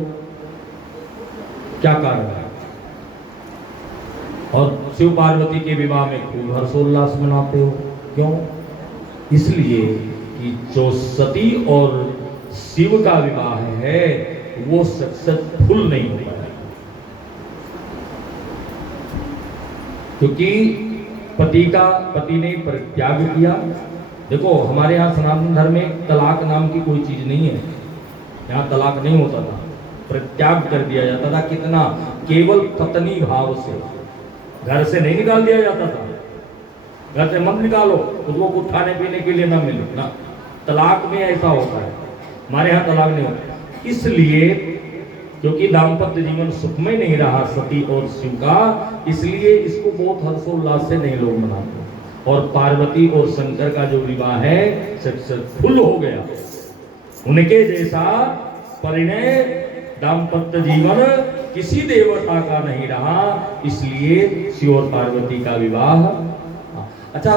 क्या कारण है? और शिव पार्वती के विवाह में खूब हर्षोल्लास मनाते हो क्यों? इसलिए कि जो सती और शिव का विवाह है वो सक्सेसफुल नहीं हो पाया, क्योंकि पति ने परित्याग किया। देखो हमारे यहाँ सनातन धर्म में तलाक नाम की कोई चीज नहीं है, यहाँ तलाक नहीं होता था, परित्याग कर दिया जाता था। कितना? केवल पत्नी भाव से, घर से नहीं निकाल दिया जाता था। घर से मत निकालो, उसको कुछ खाने पीने के लिए ना मिले ना। तलाक में ऐसा होता है, हमारे यहाँ तलाक नहीं होता। इसलिए क्योंकि दाम्पत्य जीवन सुखमय नहीं रहा सती और शिव का, इसलिए इसको बहुत हर्षोल्लास से नहीं लोग मनाते। और पार्वती और शंकर का जो विवाह है सक्सेसफुल हो गया, उनके जैसा परिणय दाम्पत्य जीवन किसी देवता का नहीं रहा, इसलिए शिव और पार्वती का विवाह। अच्छा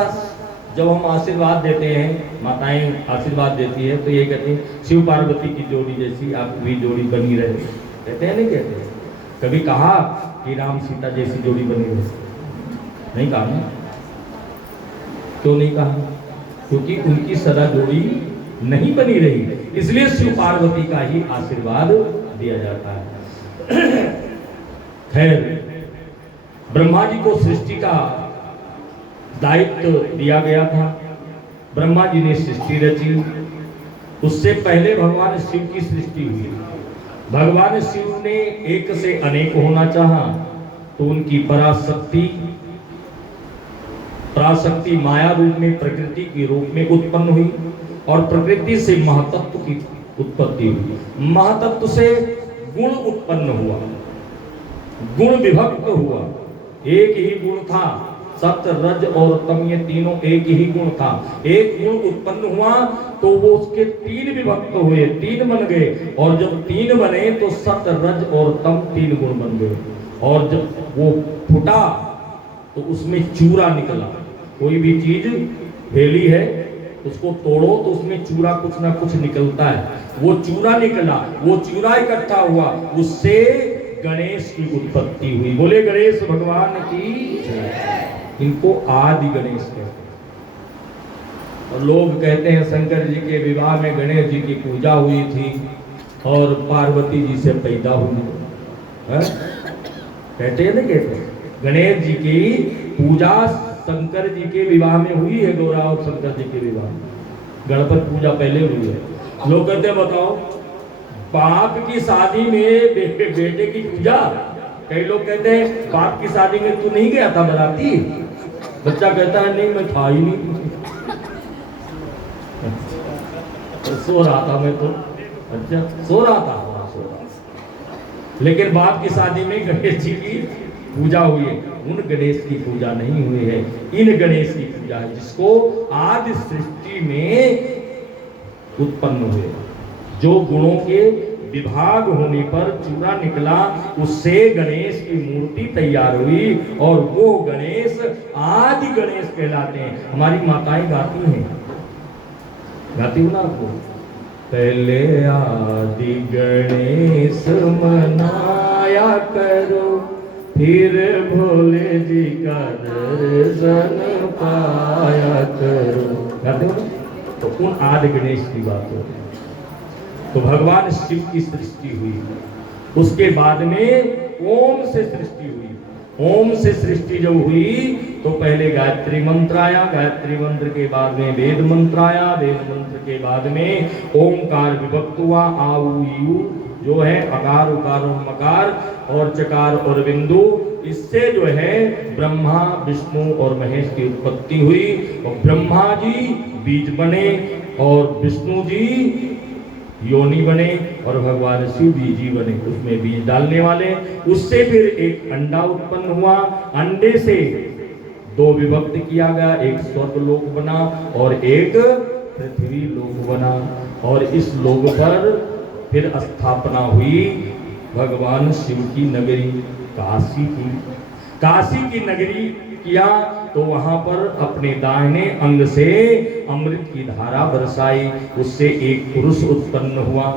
जब हम आशीर्वाद देते हैं, माताएं आशीर्वाद देती है तो ये कहती है शिव पार्वती की जोड़ी जैसी आपकी भी जोड़ी बनी रहे, कहते हैं नहीं कहते? कभी कहा कि राम सीता जैसी जोड़ी बनी रहे? नहीं कहा ना। क्यों नहीं कहा? क्योंकि उनकी सदा जोड़ी नहीं बनी रही, इसलिए शिव पार्वती का ही आशीर्वाद दिया जाता है। खैर ब्रह्मा जी को सृष्टि का दायित्व दिया गया था। ब्रह्मा जी ने सृष्टि रची, उससे पहले भगवान शिव की सृष्टि हुई। भगवान शिव ने एक से अनेक होना चाहा तो उनकी पराशक्ति माया रूप में प्रकृति के रूप में उत्पन्न हुई और प्रकृति से महातत्व की उत्पत्ति हुई। महातत्व से गुण उत्पन्न हुआ, गुण विभक्त हुआ। एक ही गुण था, सत्य रज और तम, ये तीनों एक ही गुण था। एक गुण उत्पन्न हुआ तो वो उसके तीन विभक्त हुए, तीन बन गए। और जब तीन बने तो सत्य रज और तम तीन गुण बन गए। और जब वो फूटा तो उसमें चूरा निकला। कोई भी चीज भेली है उसको तोड़ो तो उसमें चूरा कुछ ना कुछ निकलता है, वो चूरा निकला। वो चूरा इकट्ठा हुआ, उससे गणेश की उत्पत्ति हुई। बोले गणेश भगवान की। इनको आदि गणेश कहते हैं। और लोग कहते हैं शंकर जी के विवाह में गणेश जी की पूजा हुई थी और पार्वती जी से पैदा हुई। कहते हैं ना, कहते हैं गणेश जी की पूजा शंकर जी के विवाह में हुई है, गौरा और शंकर जी के विवाह में। गणपति पूजा पहले हुई है। लोग कहते हैं बताओ बाप की शादी में बेटे की पूजा। कई लोग कहते हैं बाप की शादी में तू नहीं गया था बराती? बच्चा कहता है नहीं मैं था ही नहीं, सो रहा था मैं तो। अच्छा सो रहा था, सो रहा था। लेकिन बाप की शादी में गणेश जी की पूजा हुई है। उन गणेश की पूजा नहीं हुई है, इन गणेश की पूजा है जिसको आदि सृष्टि में उत्पन्न हुए। जो गुणों के विभाग होने पर चूरा निकला, उससे गणेश की मूर्ति तैयार हुई और वो गणेश आदि गणेश कहलाते हैं। हमारी माताएं गाती हैं, गाती हूँ ना आपको, पहले आदि गणेश मनाया करो फिर भोले जी का दर्शन पाया करो। गाते हो ना? तो उन आदि गणेश की बात हो। तो भगवान शिव की सृष्टि हुई, उसके बाद में ओम से सृष्टि हुई। ओम से सृष्टि जब हुई तो पहले गायत्री मंत्र आया, गायत्री मंत्र के बाद में वेद मंत्र आया, वेद मंत्र के बाद में ओमकार विभक्त हुआ। आ उ यू जो है अकार उकार और मकार और चकार और बिंदु, इससे जो है ब्रह्मा विष्णु और महेश की उत्पत्ति हुई। और ब्रह्मा जी बीज बने और विष्णु जी योनि बने और भगवान शिव बीजी बने, उसमें बीज डालने वाले। उससे फिर एक अंडा उत्पन्न हुआ, अंडे से दो विभक्त किया गया, एक स्वर्ग लोक बना और एक पृथ्वी लोक बना। और इस लोक पर फिर स्थापना हुई भगवान शिव की नगरी काशी की। काशी की नगरी किया तो वहां पर अपने दाहिने अंग से अमृत की धारा बरसाई, उससे एक पुरुष उत्पन्न हुआ।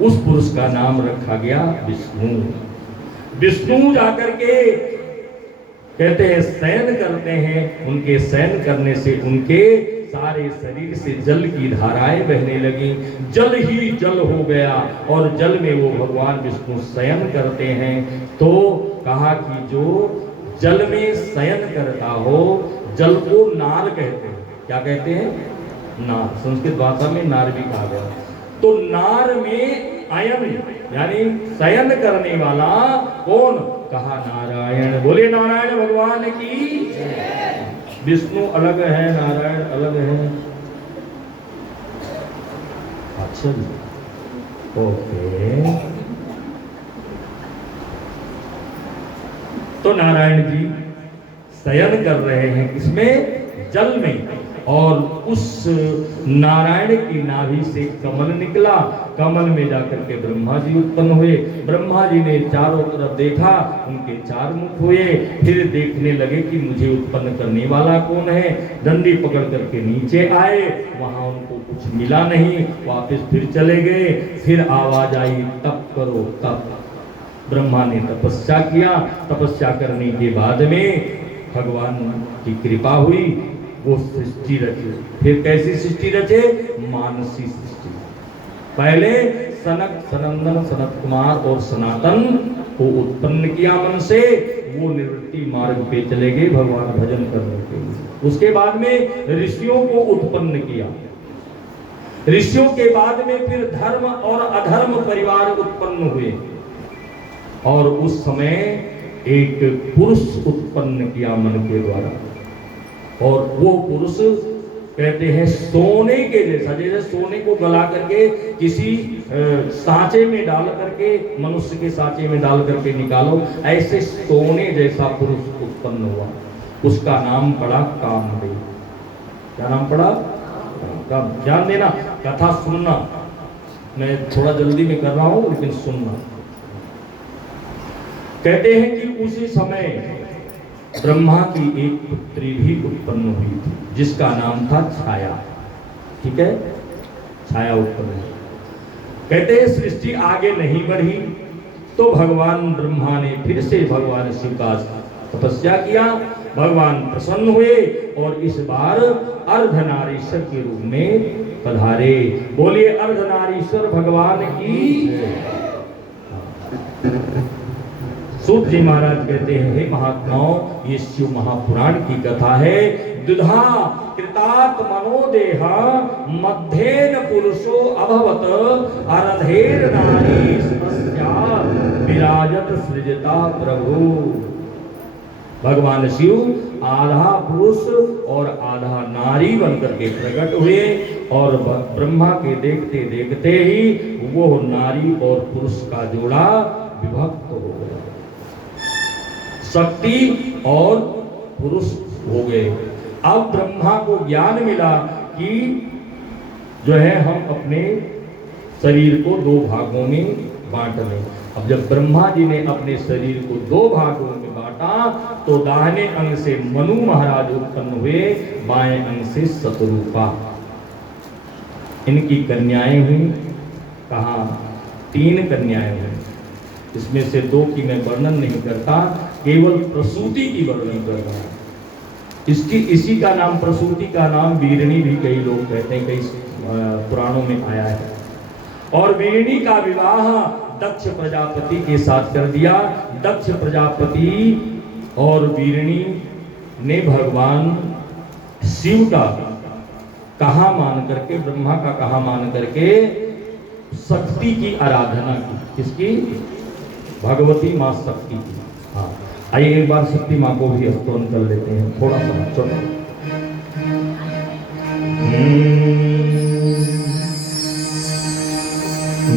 उस पुरुष का नाम रखा गया विष्णु। विष्णु जाकर के कहते हैं शयन करते हैं, उनके शयन करने से उनके सारे शरीर से जल की धाराएं बहने लगी, जल ही जल हो गया और जल में वो भगवान विष्णु शयन करते हैं। तो कहा कि जो जल में शयन करता हो, जल को नार कहते हैं। क्या कहते हैं? नार। संस्कृत भाषा में नार भी कहा गया। तो नार में अयन यानी शयन करने वाला कौन? कहा नारायण। बोले नारायण भगवान की। विष्णु अलग है, नारायण अलग है। अच्छा जी, ओके। तो नारायण जी शयन कर रहे हैं किसमें? जल में। और उस नारायण की नाभि से कमल निकला, कमल में जाकर के ब्रह्मा जी उत्पन्न हुए। ब्रह्मा जी ने चारों तरफ देखा, उनके चार मुख हुए। फिर देखने लगे कि मुझे उत्पन्न करने वाला कौन है। डंडी पकड़ करके नीचे आए, वहां उनको कुछ मिला नहीं, वापस फिर चले गए। फिर आवाज आई, तप करो तप। ब्रह्मा ने तपस्या किया। तपस्या करने के बाद में भगवान की कृपा हुई, वो सृष्टि रचे। फिर कैसी सृष्टि रचे? मानसी सृष्टि। पहले सनक, सनंदन, सनत कुमार और सनातन को उत्पन्न किया मन से। वो निवृत्ति मार्ग पे चले गए भगवान भजन करने के लिए। उसके बाद में ऋषियों को उत्पन्न किया। ऋषियों के बाद में फिर धर्म और अधर्म परिवार उत्पन्न हुए। और उस समय एक पुरुष उत्पन्न किया मन के द्वारा। और वो पुरुष कहते हैं सोने के जैसा, जैसे सोने को गला करके किसी सांचे में डाल करके, मनुष्य के सांचे में डाल करके निकालो, ऐसे सोने जैसा पुरुष उत्पन्न हुआ। उसका नाम पड़ा कामदेव। क्या नाम पड़ा? काम। ध्यान देना, कथा सुनना। मैं थोड़ा जल्दी में कर रहा हूं लेकिन सुनना। कहते हैं कि उसी समय ब्रह्मा की एक पुत्री भी उत्पन्न हुई थी, जिसका नाम था छाया। ठीक है, छाया उत्पन्न हुई। कहते हैं सृष्टि आगे नहीं बढ़ी तो भगवान ब्रह्मा ने फिर से भगवान शिव का तपस्या किया। भगवान प्रसन्न हुए और इस बार अर्धनारीश्वर के रूप में पधारे। बोलिए अर्धनारीश्वर भगवान की। सूत जी महाराज कहते हैं, हे महात्माओं, ये शिव महापुराण की कथा है। दुधा कृतात् मनोदेहा मध्येन पुरुषो अभवत अर्धेर नारी विराजत सृजता प्रभु। भगवान शिव आधा पुरुष और आधा नारी बनकर के प्रकट हुए और ब्रह्मा के देखते देखते ही वो नारी और पुरुष का जोड़ा विभक्त हो गया। शक्ति और पुरुष हो गए। अब ब्रह्मा को ज्ञान मिला कि जो है हम अपने शरीर को दो भागों में बांट लें। अब जब ब्रह्मा जी ने अपने शरीर को दो भागों में बांटा तो दाहिने अंग से मनु महाराज उत्पन्न हुए, बाएं अंग से शतरूपा। इनकी कन्याएं हुई। कहा? 3 कन्याएं हुई। इसमें से 2 की मैं वर्णन नहीं करता, केवल प्रसूति की वर्णन कर रहा हूं। इसी का नाम, प्रसूति का नाम वीरणी भी कई लोग कहते हैं, कई पुराणों में आया है। और वीरणी का विवाह दक्ष प्रजापति के साथ कर दिया। दक्ष प्रजापति और वीरणी ने भगवान शिव का कहा मान करके, ब्रह्मा का कहा मान करके शक्ति की आराधना की। किसकी? भगवती माँ शक्ति की। हाँ, आइए एक बार शक्ति माँ को भी स्तोत्र कर लेते हैं, थोड़ा सा छोटा।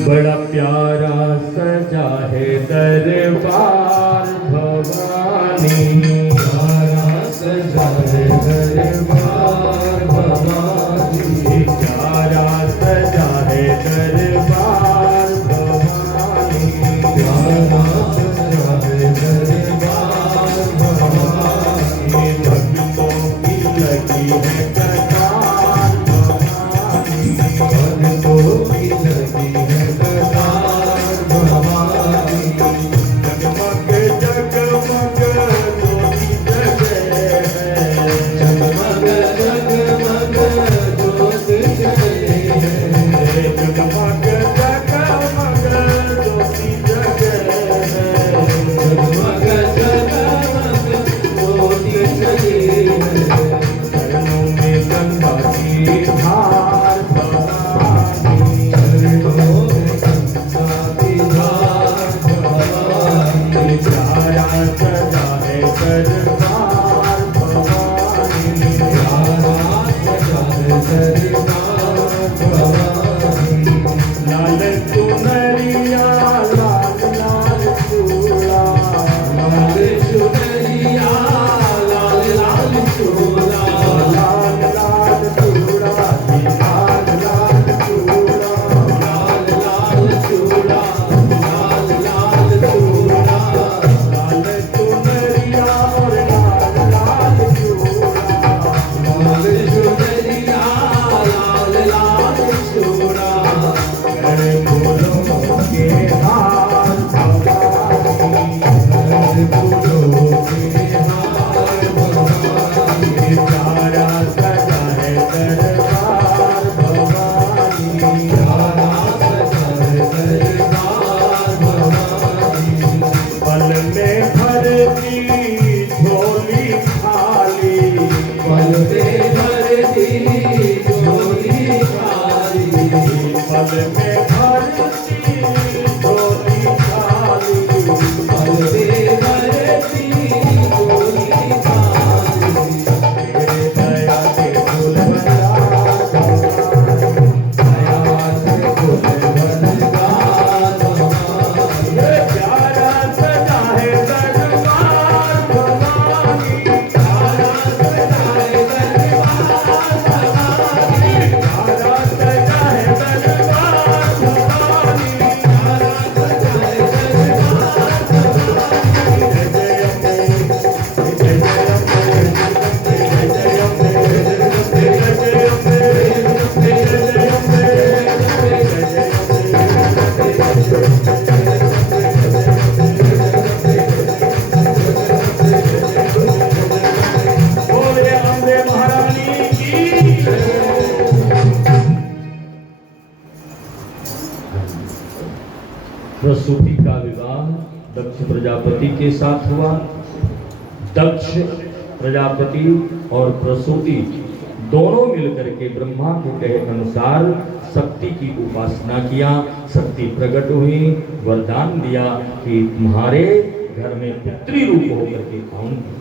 बड़ा प्यारा सजा है दरबार भवानी, प्यारा सजा है दरबार भवानी, प्यारा सजा है दरबार भवानी, प्यारा फूलों के हार भवानी, प्यारा सजा है दरबार भवानी, प्यारा सजा है दरबार भवानी। पल में भरती झोली खाली, पल में भरती झोली खाली, पल में भरती झोली खाली, पल में भरती झोली खाली। तेरे दया के फूल बरसा दया के फूल बरसा प्यारा सजा है दरबार भवानी, प्यारा सजा है दरबार भवानी, प्यारा सजा है दरबार भवानी, प्यारा सजा है दरबार भवानी। जय अम्बे, जय अम्बे, जय अम्बे, जय अम्बे, जय अम्बे, जय बोले अम्बे महारानी की। प्रसूति का विवाह दक्ष प्रजापति के साथ हुआ। दक्ष प्रजापति और प्रसूति दोनों मिलकर के ब्रह्मा के कहे अनुसार शक्ति की उपासना किया। शक्ति प्रकट हुई, वरदान दिया कि तुम्हारे घर में पुत्री रूप होकर के आऊंगी।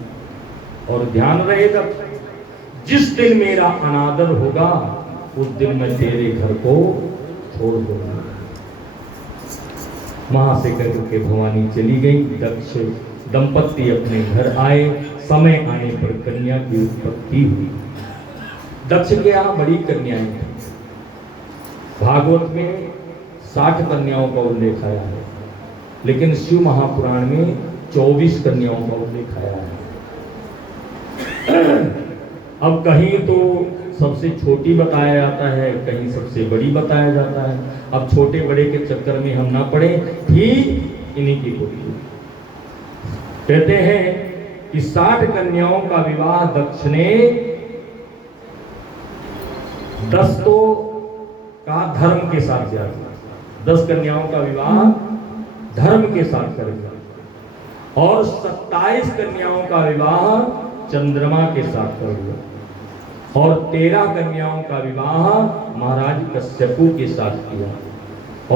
और ध्यान रहेगा, जिस दिन मेरा अनादर होगा उस दिन मैं तेरे घर को छोड़ दूंगा। वहां से करके भवानी चली गई। दक्ष दंपति अपने घर आए। समय आने पर कन्या की उत्पत्ति हुई। दक्ष के यहाँ बड़ी कन्याएं थी। भागवत में 60 कन्याओं का उल्लेख आया है, लेकिन शिव महापुराण में 24 कन्याओं का उल्लेख आया है। अब कहीं तो सबसे छोटी बताया जाता है, कहीं सबसे बड़ी बताया जाता है। अब छोटे बड़े के चक्कर में हम ना पड़े, ठीक इन्हीं की होती। कहते हैं कि 60 कन्याओं का विवाह दक्ष ने 10 तो का धर्म के साथ किया। 10 कन्याओं का विवाह धर्म के साथ कर दिया और 27 कन्याओं का विवाह चंद्रमा के साथ कर दिया और 13 कन्याओं का विवाह महाराज कश्यपु के साथ किया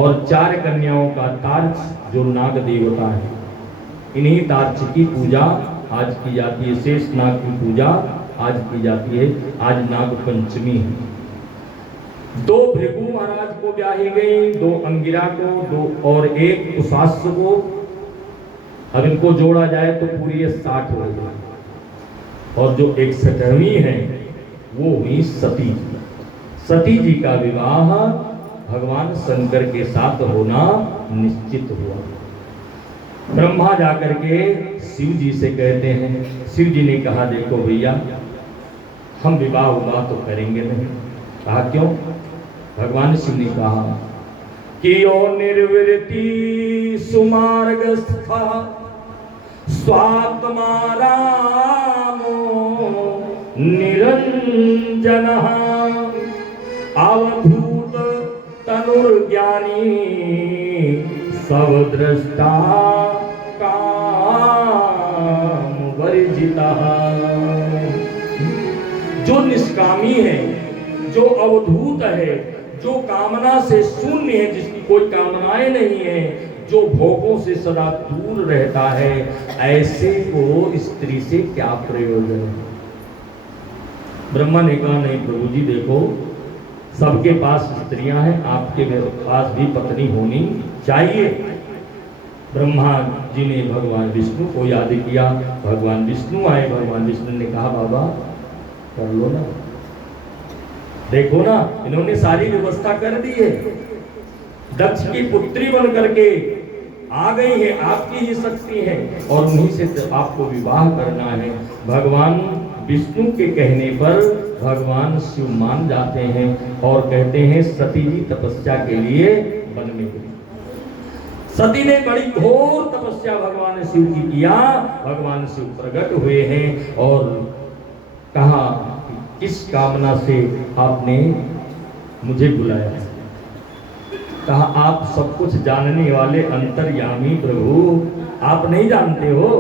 और 4 कन्याओं का तार्च जो नाग देवता है, इन्हीं तार्च की पूजा आज की जाती है। शेष नाग की पूजा आज की जाती है। आज नाग पंचमी है। 2 भृगु महाराज को ब्याही गई, 2 अंगिरा को, 2 और 1 उषास्व को। अब इनको जोड़ा जाए तो पूरी 60 हो गई। और जो 61वीं है वो हुई सती जी। सती जी का विवाह भगवान शंकर के साथ होना निश्चित हुआ। ब्रह्मा जाकर के शिव जी से कहते हैं। शिव जी ने कहा, देखो भैया, हम विवाह तो करेंगे नहीं। कहा क्यों? भगवान शिव ने कहा कि यो निर्वृति सुमार्गस्था स्वात्मा रामो निरंजनः अवधूत तनुर्ज्ञानी सब दृष्टा काम वर्जितः। जो निष्कामी है, जो अवधूत है, जो कामना से शून्य है, जिसकी कोई कामनाएं नहीं है, जो भोगों से सदा दूर रहता है, ऐसे को स्त्री से क्या प्रयोजन है? ब्रह्मा ने कहा, नहीं प्रभु जी, देखो सबके पास स्त्रियां हैं, आपके पास भी पत्नी होनी चाहिए। ब्रह्मा जी ने भगवान विष्णु को याद किया। भगवान विष्णु आए। भगवान विष्णु ने कहा, बाबा कर लो ना, देखो ना, इन्होंने सारी व्यवस्था कर दी है। दक्ष की पुत्री बन करके आ गई है, आपकी ही शक्ति है और उन्हीं से आपको विवाह करना है। भगवान विष्णु के कहने पर भगवान शिव मान जाते हैं और कहते हैं, सती जी तपस्या के लिए वन में गई। सती ने बड़ी घोर तपस्या भगवान शिव की किया। भगवान शिव प्रकट हुए हैं और कहा किस कामना से आपने मुझे बुलाया है? कहा आप सब कुछ जानने वाले अंतर्यामी प्रभु, आप नहीं जानते हो,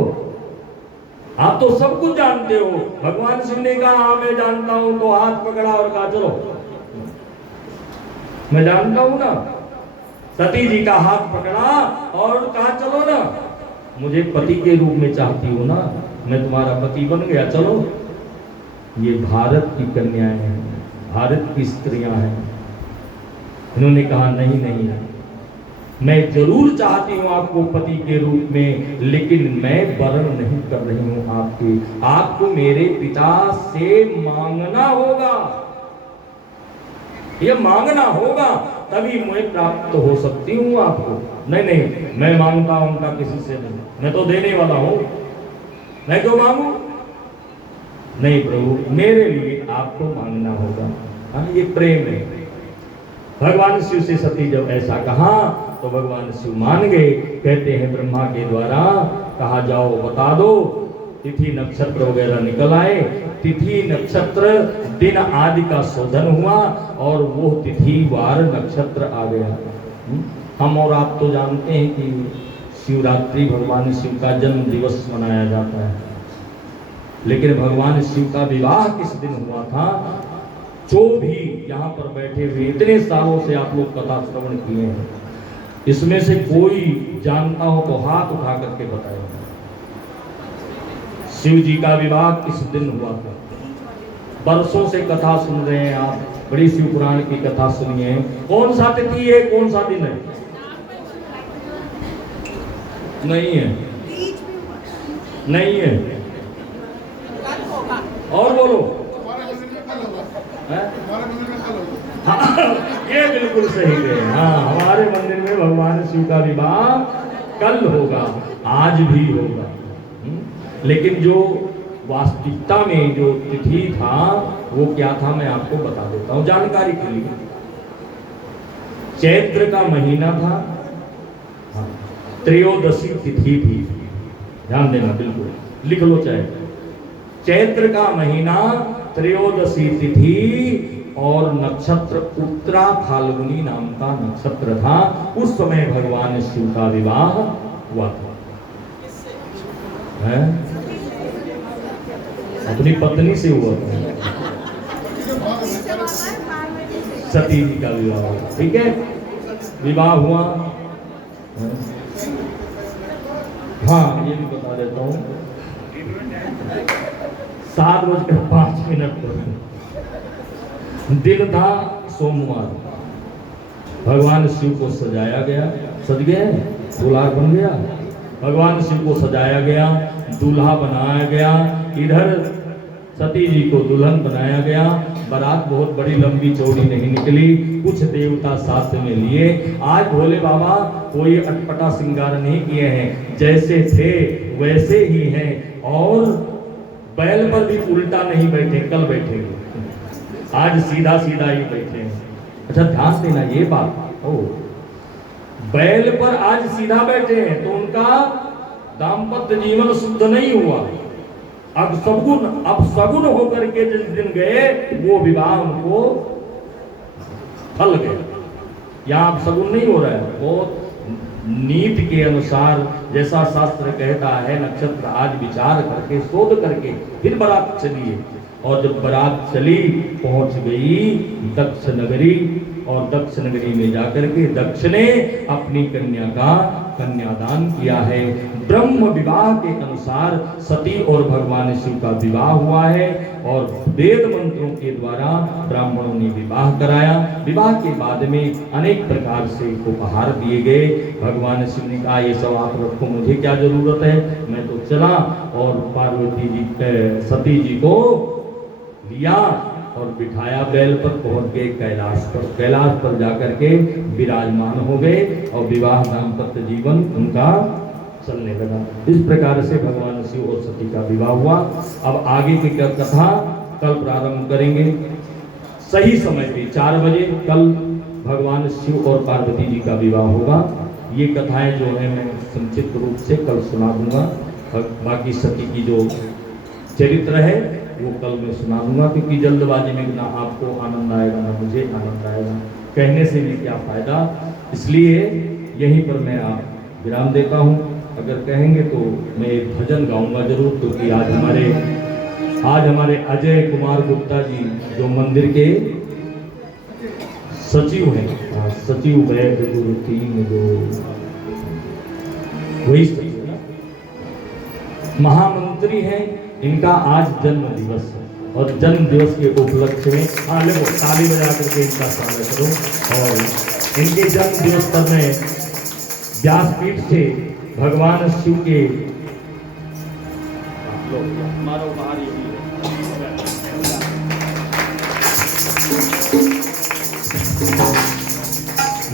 आप तो सब कुछ जानते हो। भगवान शिव ने कहा हाँ मैं जानता हूं, तो हाथ पकड़ा और कहा चलो, मैं जानता हूं ना। सती जी का हाथ पकड़ा और कहा चलो ना, मुझे पति के रूप में चाहती हो ना, मैं तुम्हारा पति बन गया, चलो। ये भारत की कन्याएं हैं, भारत की स्त्रियां हैं। इन्होंने कहा नहीं नहीं, मैं जरूर चाहती हूं आपको पति के रूप में, लेकिन मैं वरण नहीं कर रही हूं आपको मेरे पिता से मांगना होगा, ये मांगना होगा तभी मैं प्राप्त हो सकती हूँ आपको। नहीं नहीं, मैं मांगता हूं उनका किसी से नहीं, मैं तो देने वाला हूं, मैं क्यों मांगू? नहीं प्रभु, मेरे लिए आपको मांगना होगा। हाँ, ये प्रेम है। भगवान शिव से सती जब ऐसा कहा तो भगवान शिव मान गए। कहते हैं ब्रह्मा के द्वारा कहा जाओ बता दो, तिथि नक्षत्र वगैरह निकल आए। तिथि नक्षत्र दिन आदि का शोधन हुआ और वो तिथि वार नक्षत्र आ गया। हम और आप तो जानते हैं कि शिवरात्रि भगवान शिव का जन्म दिवस मनाया जाता है, लेकिन भगवान शिव का विवाह किस दिन हुआ था? जो भी यहाँ पर बैठे हुए इतने सालों से आप लोग कथा श्रवण किए हैं, इसमें से कोई जानता हो तो हाथ उठा करके बताएगा शिव जी का विवाह किस दिन हुआ था? बरसों से कथा सुन रहे हैं आप, बड़ी शिव पुराण की कथा सुनी है। कौन सा तिथि है, कौन सा दिन है? नहीं है, नहीं है, और बोलो। हाँ, ये बिल्कुल सही है। हाँ, हमारे मंदिर में भगवान शिव का विवाह कल होगा, आज भी होगा। लेकिन जो वास्तविकता में जो तिथि था वो क्या था, मैं आपको बता देता हूँ जानकारी के लिए। चैत्र का महीना था, हाँ, त्रयोदशी तिथि थी, ध्यान देना, बिल्कुल लिख लो चाहे। चैत्र का महीना, त्रयोदशी तिथि और नक्षत्र उत्तरा फाल्गुनी नाम का नक्षत्र था। उस समय भगवान शिव का विवाह हुआ था। है? अपनी पत्नी से हुआ था, सती जी का विवाह हुआ। ठीक है, विवाह हुआ। हाँ, ये भी बता देता हूँ, 7:05 पर दिन था सोमवार। भगवान शिव को सजाया गया, सज गए, दूल्हा बन गया। भगवान शिव को सजाया गया, दूल्हा बनाया गया। इधर सती जी को दुल्हन बनाया गया। बारात बहुत बड़ी लंबी चौड़ी नहीं निकली, कुछ देवता साथ में लिए। आज भोले बाबा कोई अटपटा श्रृंगार नहीं किए हैं, जैसे थे वैसे ही हैं। और बैल पर भी उल्टा नहीं बैठे, कल बैठेंगे, आज सीधा सीधा ही बैठे हैं। अच्छा ध्यान देना ये बात। ओ, बैल पर आज सीधा बैठे हैं तो उनका दाम्पत्य जीवन शुद्ध नहीं हुआ। अब सगुन होकर के जिस दिन गए वो विवाह उनको फल गए। यहाँ अब सगुन नहीं हो रहा है, बहुत नीति के अनुसार जैसा शास्त्र कहता है, नक्षत्र आज विचार करके शोध करके फिर बारात चली है। और जब बारात चली, पहुंच गई दक्ष नगरी, और दक्ष नगरी में जाकर के दक्ष ने अपनी कन्या का कन्यादान किया है। ब्रह्म विवाह के अनुसार सती और भगवान शिव का विवाह हुआ है और वेद मंत्रों के द्वारा ब्राह्मणों ने विवाह कराया। विवाह के बाद में अनेक प्रकार से उपहार दिए गए। भगवान शिव ने कहा ये सब आप रखो, मुझे क्या जरूरत है, मैं तो चला। और पार्वती जी सती जी को लिया और बिठाया बैल पर, पहुंच गए कैलाश पर। कैलाश पर जाकर के विराजमान हो गए और विवाह दाम्पत्य जीवन उनका चलने लगा। इस प्रकार से भगवान शिव और सती का विवाह हुआ। अब आगे की कथा कल प्रारंभ करेंगे सही समय पे 4 बजे। कल भगवान शिव और पार्वती जी का विवाह होगा। ये कथाएं जो है मैं संक्षिप्त रूप से कल सुना दूंगा, और बाकी सती की जो चरित्र है वो कल मैं सुना दूंगा, क्योंकि जल्दबाजी में ना आपको आनंद आएगा ना मुझे आनंद आएगा, कहने से भी क्या फायदा। इसलिए यहीं पर मैं आप विराम देता हूँ। अगर कहेंगे तो मैं एक भजन गाऊंगा जरूर, क्योंकि आज हमारे अजय कुमार गुप्ता जी जो मंदिर के सचिव हैं, सचिव वैद गुरु तीन जो वही सचिव ना, महामंत्री हैं, इनका आज जन्म दिवस है, और जन्म दिवस के उपलक्ष्य में ताली बजा करके इनका स्वागत करो। और इनके जन्म दिवस पर मैं व्यासपीठ से भगवान शिव के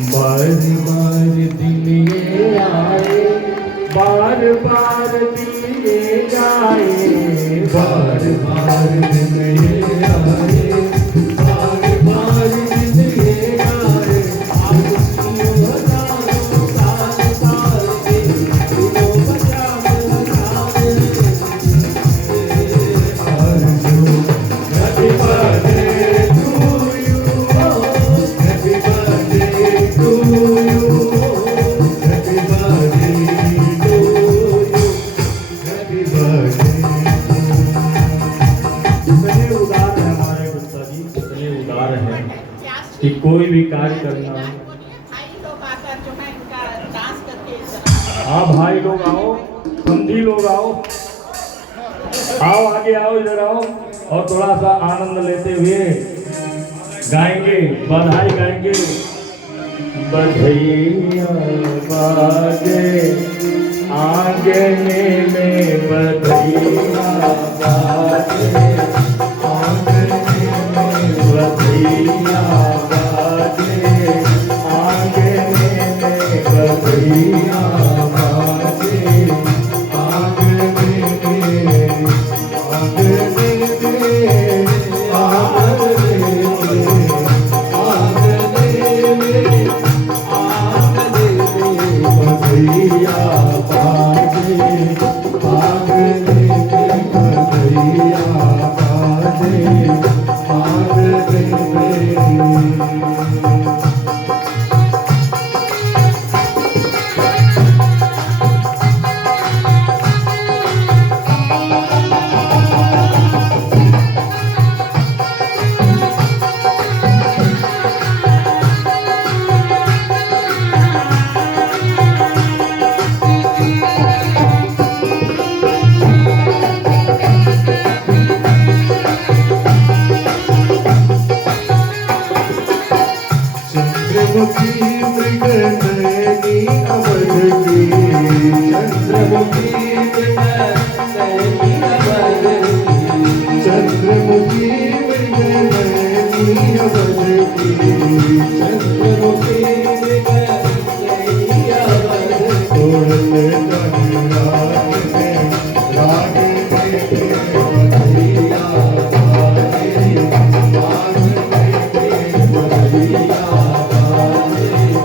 बार बार दिन ये आए, बार बार दिन ये जाए, बार बार दिन ये आए, बार बार दिन ये आए, आपकी हजारों साल साल के दिनों बचा आरज़ू। Happy birthday to you, happy birthday to you, happy birthday to you, happy birthday। इतने उदार है हमारे गुप्ता जी, इतने उदार हैं कि कोई भी कार्य करना। हाँ भाई लोग आओ, समझी लोग आओ, आओ आगे आओ, इधर आओ, और थोड़ा सा आनंद लेते हुए गाएंगे, बधाई गाएंगे। बधैया बाजे आंगने में, बधैया बाजे आंगने में, बधैया बाजे आंगने में, बधैया बाजे आंगने में, आंगने में, आंगने में, आंगने में, आंगने में, बधैया बाजे, आंगने में, बधैया बाजे, आंगने में। चंद्रमुखी मृगनयनी अवध की, चंद्रमुखी मृगनयनी अवध की, चंद्रमुखी मृगनयनी अवध की, चंद्रमुखी मृगनयनी अवध की। तोड़ते तन राग में, राग में बधैया बाजे, बाग में बधैया बाजे।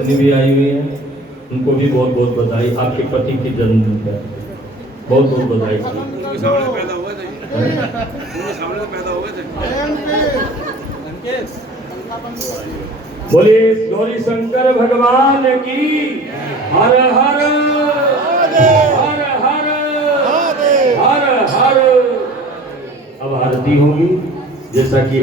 पत्नी भी आई हुई है, उनको भी बहुत बहुत बधाई। आपके पति की जन्मदिन है, बहुत बहुत बधाई। उनके सामने पैदा हुए थे, उनके सामने पैदा हुए थे। बोले गौरी शंकर भगवान की हर हर हर हर हर हर। अब आरती होगी जैसा कि